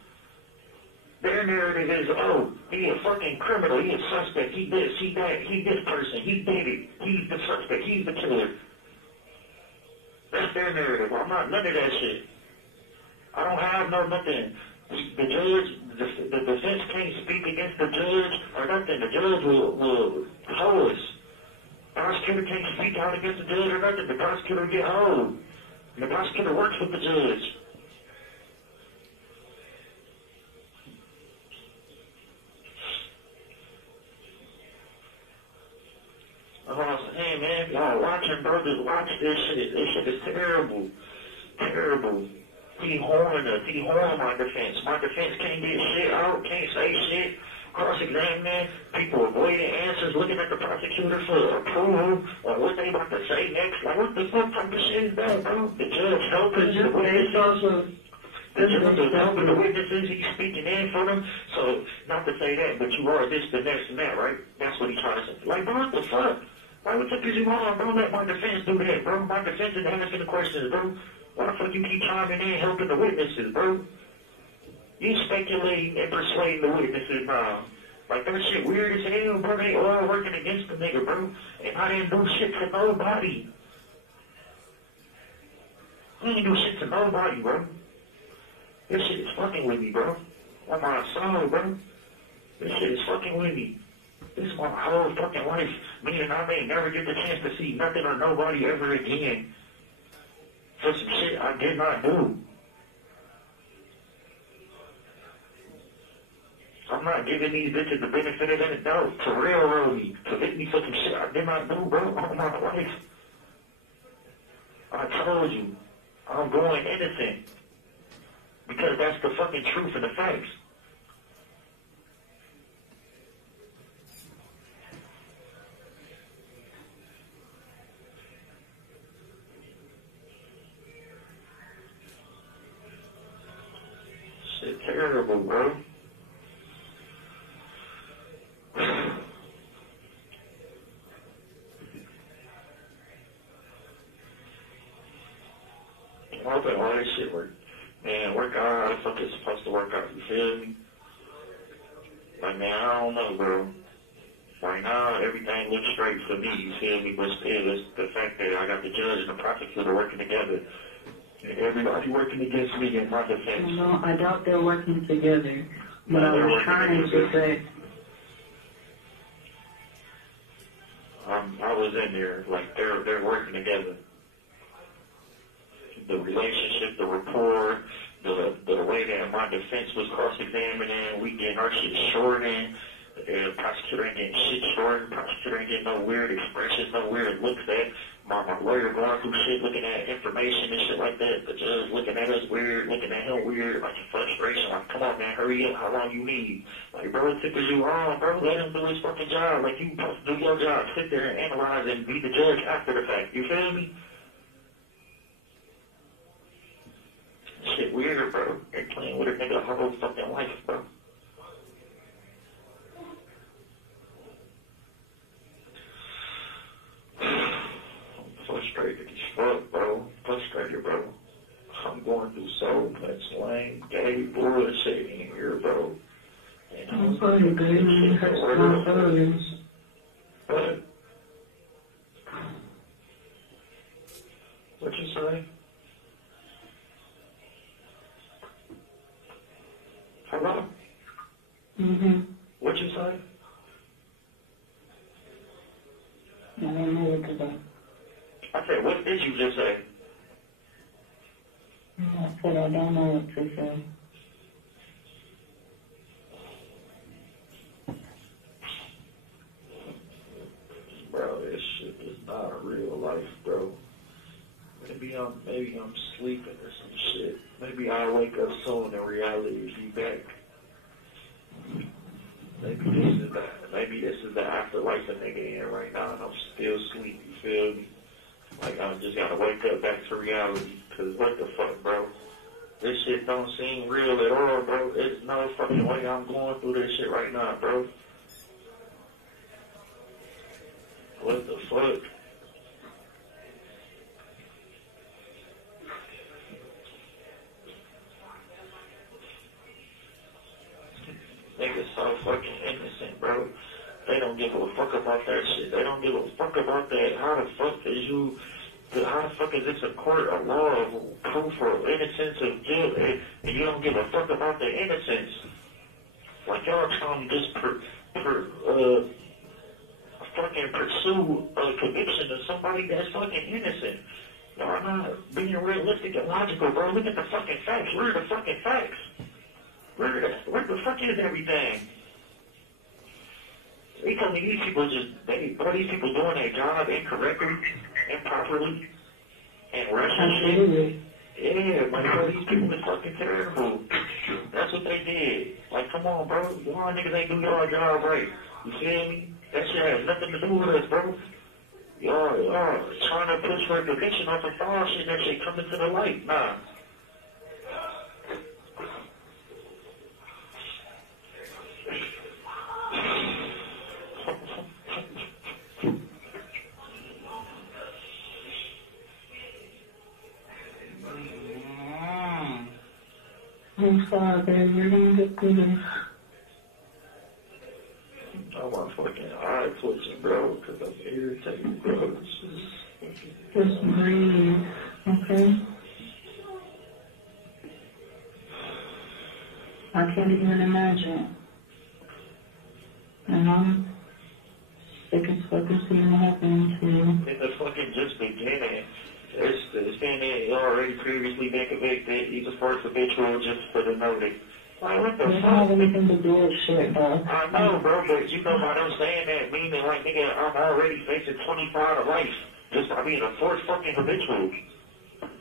Their narrative is, oh, he a fucking criminal, he a suspect, he this, he that, he this person, he did it, he's the suspect, he's the killer. That's their narrative. I'm not none of that shit. I don't have no nothing. The judge, the defense can't speak against the judge or nothing. The judge will hold us. The prosecutor can't speak out against the judge or nothing. The prosecutor will get hold. And the prosecutor works with the judge. I'm saying, man, if y'all watching, brothers, watch this shit. This shit is terrible. Terrible. He horning us. He horning my defense. My defense can't get shit out, can't say shit. Cross-examining, people avoiding answers, looking at the prosecutor for approval or what they about to say next. Like, what the fuck type of shit is that, bro? The judge helping the witnesses. The judge is helping the witnesses. He's speaking in for them. So, not to say that, but you are this, the next, and that, right? That's what he's trying to say. Like, bro, what the fuck? Why would you on, bro? Let my defense do that, bro. My defense is asking the questions, bro. Why the fuck you keep chiming in, helping the witnesses, bro? You speculating and persuading the witnesses now. Like, that shit weird as hell, bro. They all working against the nigga, bro. And I didn't do shit to nobody. I didn't do shit to nobody, bro. This shit is fucking with me, bro. On my soul, bro. This shit is fucking with me. This is my whole fucking life. Me and I may never get the chance to see nothing or nobody ever again. For some shit I did not do. I'm not giving these bitches the benefit of the doubt to railroad me, to hit me for some shit I did not do, bro, all my life. I told you, I'm going innocent. Because that's the fucking truth and the facts. Shit terrible, bro. I hope that all this shit work. Man, work out how the fuck it's supposed to work out, you feel me? Like, man, I don't know, bro. Right now, everything looks straight for me, you feel me? But still, it's the fact that I got the judge and the prosecutor working together. And everybody working against me in my defense. No, I doubt they're working together. But I was trying to say... I was in there, like, they're working together. The relationship, the rapport, the way that my defense was cross-examining, we getting our shit shortened, the prosecutor ain't getting shit shortened, prosecutor ain't getting no weird expressions, no weird looks at my lawyer going through shit, looking at information and shit like that, the judge looking at us weird, looking at him weird, like frustration, like, come on, man, hurry up, how long you need? Like, bro, it took you wrong, bro, let him do his fucking job, like, you supposed to do your job, sit there and analyze and be the judge after the fact, you feel me? Shit weird, bro. They're playing with a nigga whole fucking life, bro. I'm frustrated as fuck, bro. Frustrated, bro. I'm going through so much lame, gay bullshit in here, bro. And I'm sorry, baby. It hurts my feelings. What? What you say? Hello? Mm-hmm. What you say? I don't know what to say. I said, what did you just say? I said I don't know what to say. Bro, this shit is not real life, bro. Maybe I'm sleeping or some shit. Maybe I'll wake up soon and reality will be back. Maybe this is the afterlife a nigga in right now and I'm still asleep, you feel me? Like, I just gotta wake up back to reality, cause what the fuck, bro? This shit don't seem real at all, bro. There's no fucking way I'm going through this shit right now, bro. What the fuck? Niggas so fucking innocent, bro. They don't give a fuck about that shit. They don't give a fuck about that. How the fuck is this a court of law of proof or innocence of guilt and you don't give a fuck about the innocence? Like y'all trying to just fucking pursue a conviction of somebody that's fucking innocent. Y'all not being realistic and logical, bro. Look at the fucking facts. Where are the fucking facts? Where the fuck is everything? They tell me these people these people doing their job incorrectly, improperly, and rushing shit. Yeah, like, bro, these people is fucking terrible. That's what they did. Like, come on, bro. Y'all niggas ain't do your job right. You feel me? That shit has nothing to do with us, bro. Y'all trying to push for a conviction off of foul shit, that shit coming to the light. Nah. I'm I'm sorry, baby. You're gonna get through this. Oh, my fucking eye twitching, bro, because I'm irritated, bro. Just breathe, okay? I can't even imagine. And I'm sick as fucking seeing what happened to you. In the fucking just beginning, it's been already previously been convicted. He's a first habitual just for the notice. Like, what the It doesn't fuck? have anything to do with shit, bro. I know, bro, but you know by them saying that, meaning like, nigga, I'm already facing 25 to life just by being a fourth fucking habitual.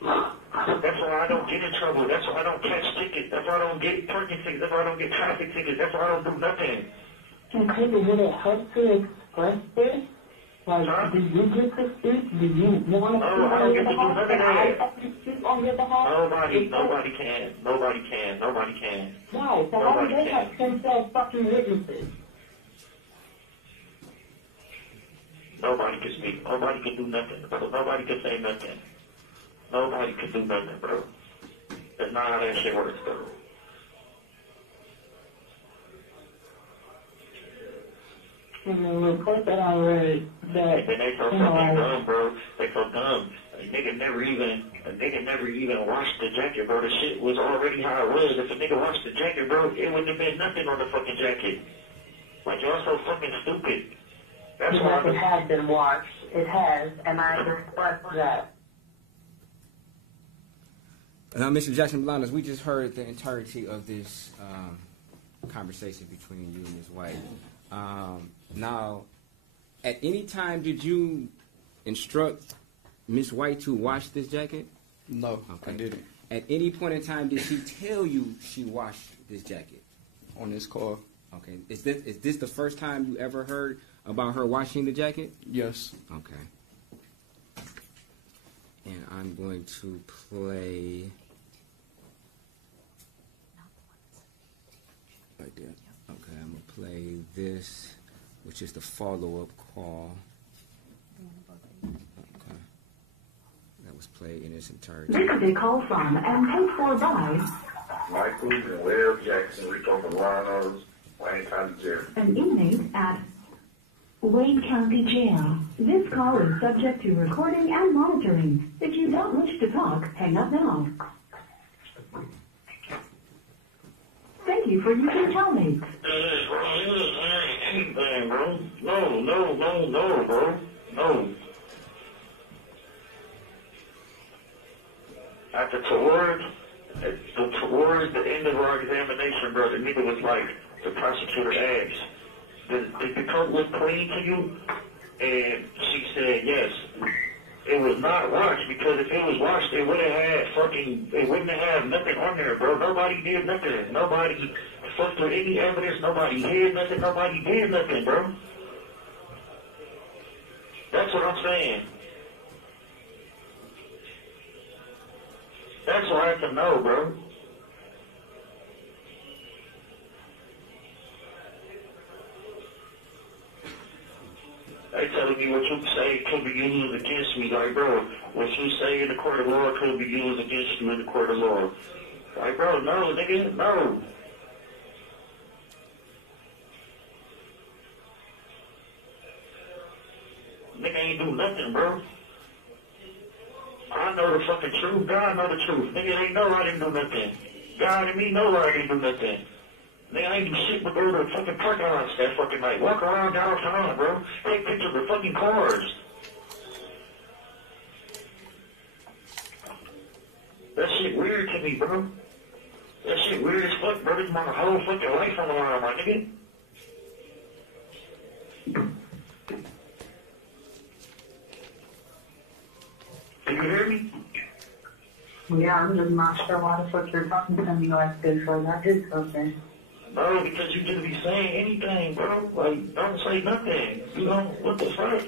That's why I don't get in trouble. That's why I don't catch tickets. That's why I don't get parking tickets. That's why I don't get traffic tickets. That's why I don't do nothing. Okay, but would it help to express this? Like, Huh? did you get to speak? Did you want to No, speak I don't on get your to do behalf? none of Can I that. fucking speak on your behalf? Nobody can. Nobody can. Nobody can. Why? So how do Nobody they have can. 10 fucking witnesses? Nobody can speak. Nobody can do nothing, bro. Nobody can say nothing. Nobody can do nothing, bro. That's not how that shit works, bro. In the report that I read, that, And they so you know, fucking dumb, bro. They so dumb. A nigga never even washed the jacket, bro. The shit was already how it was. If a nigga washed the jacket, bro, it wouldn't have been nothing on the fucking jacket. Like, y'all so fucking stupid. That's why because it has been washed. It has, and I respect that. Mr. Jackson-Bolanos, we just heard the entirety of this conversation between you and Ms. White. Now, at any time did you instruct Ms. White to wash this jacket? No, Okay. I didn't. At any point in time did she tell you she washed this jacket? On this call, Okay. Is this the first time you ever heard about her washing the jacket? yes. Okay. And I'm going to play right there. Okay, I'm gonna play this, which is the follow-up call. Okay. That was played in its entirety. This is a call from and paid for by Michael and Will Jackson, Jackson-Bolanos, Wayne County Jail. an inmate at Wayne County Jail. This call is subject to recording and monitoring. If you don't wish to talk, hang up now. Thank you for using Telmate. Anything, bro. No, bro. No. Towards the end of our examination, bro, the nigga was like, the prosecutor asked, did the coat look clean to you? And she said yes. It was not washed, because if it was washed, it wouldn't have nothing on there, bro. Nobody did nothing. Nobody fucked with any evidence. Nobody hid nothing. Nobody did nothing, bro. That's what I'm saying. That's what I have to know, bro. They telling me what you say could be used against me. Like, bro, what you say in the court of law could be used against you in the court of law. Like, bro, no, nigga, no. Nigga ain't do nothing, bro. I know the fucking truth. God know the truth. Nigga ain't know I didn't do nothing. God and me know I didn't do nothing. Nigga, I ain't do shit but go to the fucking parking lots that fucking night. Walk around downtown, bro. Take pictures of fucking cars. That shit weird to me, bro. That shit weird as fuck, bro. It's my whole fucking life on the line, my nigga. Can you hear me? Yeah, I'm just not sure why the fuck you're talking to me like this. Like, I did something. No, because you just be saying anything, bro. Like, don't say nothing. You know, what the fuck?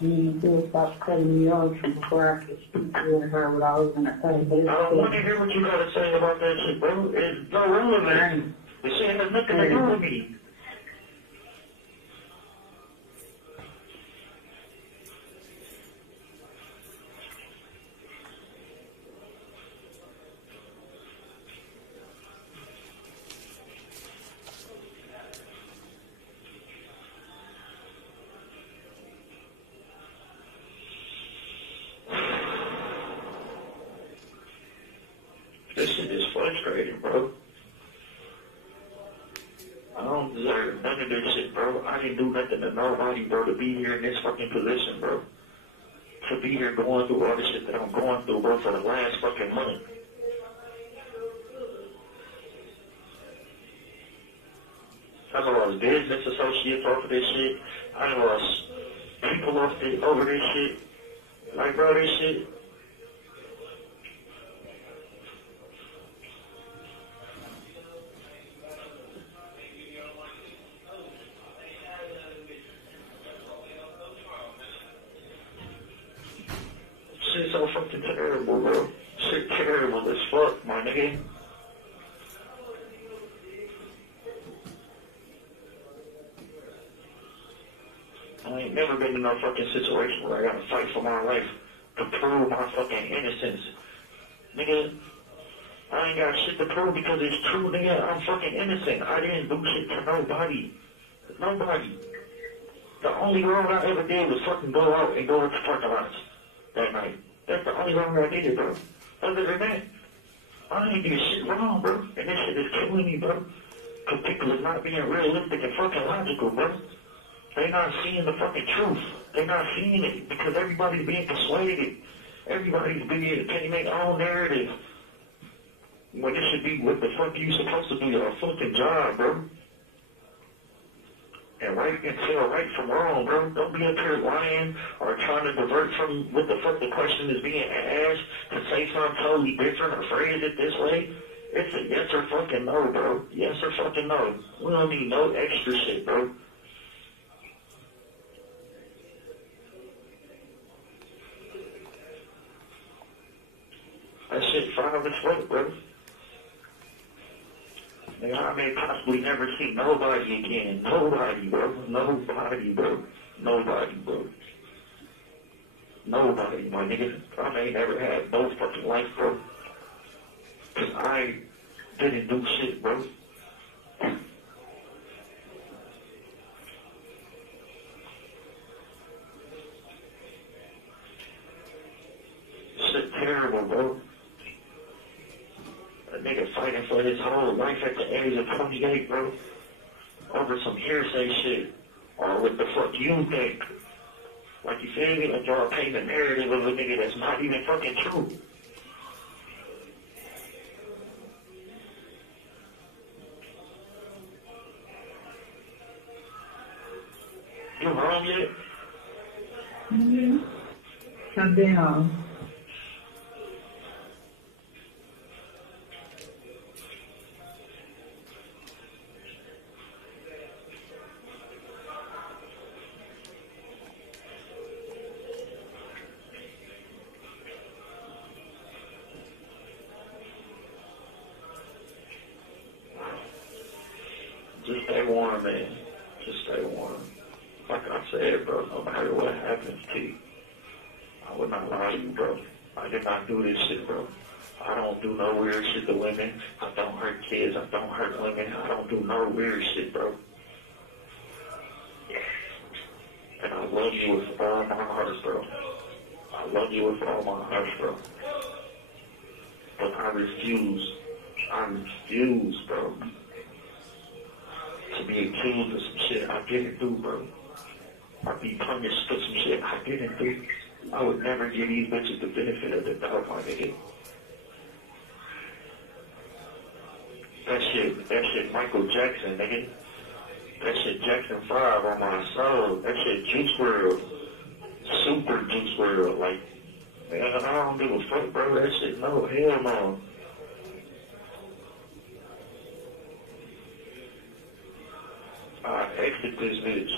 You need to stop cutting me off before I could speak to her what I was going to say. But it's I don't want to hear what you got to say about that shit, bro. It's no relevant. The shit has nothing to do with me. deserve none of this shit, bro. I didn't do nothing to nobody, bro, to be here in this fucking position, bro. To be here going through all the shit that I'm going through, bro, for the last fucking month. I lost business associates off of this shit. I lost people over this shit. Like, bro, this shit. Shit's so fucking terrible, bro. Shit terrible as fuck, my nigga. I ain't never been in no fucking situation where I gotta fight for my life to prove my fucking innocence. Nigga, I ain't got shit to prove because it's true, nigga. I'm fucking innocent. I didn't do shit to nobody. Nobody. The only wrong I ever did was fucking go out and go into parking lots that night. That's the only wrong I did, bro. Other than that, I ain't did shit wrong, bro. And this shit is killing me, bro. Because people is not being realistic and fucking logical, bro. They not seeing the fucking truth. They not seeing it because everybody's being persuaded. Everybody's being taking their own narrative. When it should be what the fuck you supposed to do your fucking job, bro. And right and tell right from wrong, bro. Don't be up here lying or trying to divert from what the fuck the question is being asked to say something totally different or phrase it this way. It's a yes or fucking no, bro. Yes or fucking no. We don't need no extra shit, bro. That shit foul as fuck, bro. Nigga, I may possibly never see nobody again. Nobody, bro. Nobody, bro. Nobody, bro. Nobody, my nigga. I may never have no fucking life, bro. Cause I didn't do shit, bro. Shit terrible, bro. A nigga fighting for his whole life at the age of 28, bro. Over some hearsay shit. Or what the fuck you think. Like, you feel me? Like y'all paint a narrative of a nigga that's not even fucking true. You home yet? Mm-hmm. I've been home. Just stay warm, man. Just stay warm. Like I said, bro, no matter what happens to you, I would not lie to you, bro. I did not do this shit, bro. I don't do no weird shit to women. I don't hurt kids. I don't hurt women. I don't do no weird shit, bro. And I love you with all my heart, bro. I love you with all my heart, bro. But I refuse, bro, to be accused of some shit I didn't do, bro. Or be punished for some shit I didn't do. I would never give these bitches the benefit of the doubt, my nigga. That shit Michael Jackson, nigga. That shit Jackson 5 on my soul. That shit Juice WRLD. Super Juice WRLD. Like, man, I don't give a fuck, bro. That shit, no, hell no. I exit this bitch.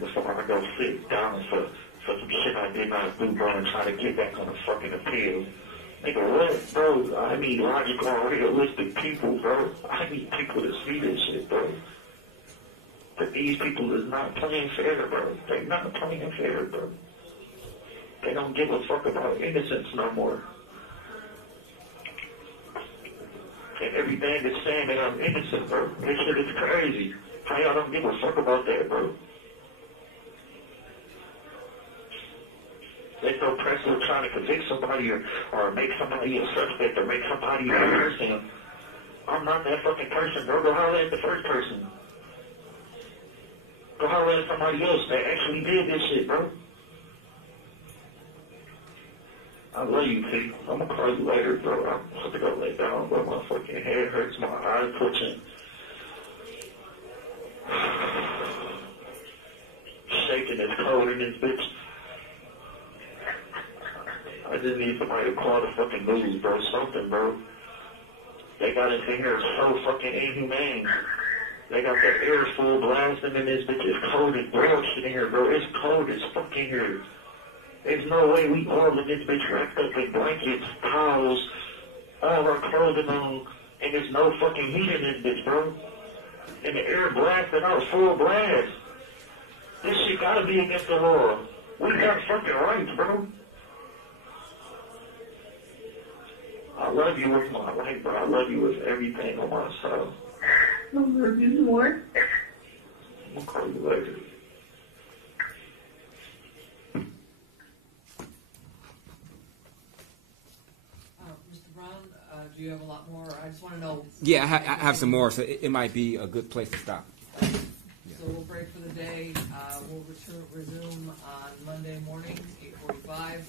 Before I go sit down for some shit I did not do, bro, and try to get back on the fucking appeal. Nigga, what, bro? I need logical, realistic people, bro. I need people to see this shit, bro. But these people is not playing fair, bro. They not playing fair, bro. They don't give a fuck about innocence no more. And everything is saying that I'm innocent, bro. This shit is crazy. How y'all don't give a fuck about that, bro? They so pressed with trying to convict somebody or make somebody a suspect or make somebody a person. I'm not that fucking person, bro. Go holler at the first person. Go holler at somebody else that actually did this shit, bro. I love you, T. I'm gonna call you later, bro. I'm about to go lay down, bro. My fucking head hurts, my eyes twitching. Shaking is cold in this bitch. I just need somebody to call the fucking news, bro. Something, bro. They got us in here so fucking inhumane. They got the air full blasting in this bitch. It's cold as bullshit in here, bro. It's cold as fuck in here. There's no way we all in this bitch wrapped up in blankets, towels, all our clothing on, and there's no fucking heat in this bitch, bro. And the air blasting out full blast. This shit gotta be against the law. We got fucking rights, bro. I love you with my life, bro. I love you with everything on my soul. I'm gonna do some more. I'm gonna call you later. Mr. Brown, do you have a lot more? I just want to know. Yeah, I have some more, so it might be a good place to stop. So we'll break for the day. We'll resume on Monday morning, 8:45.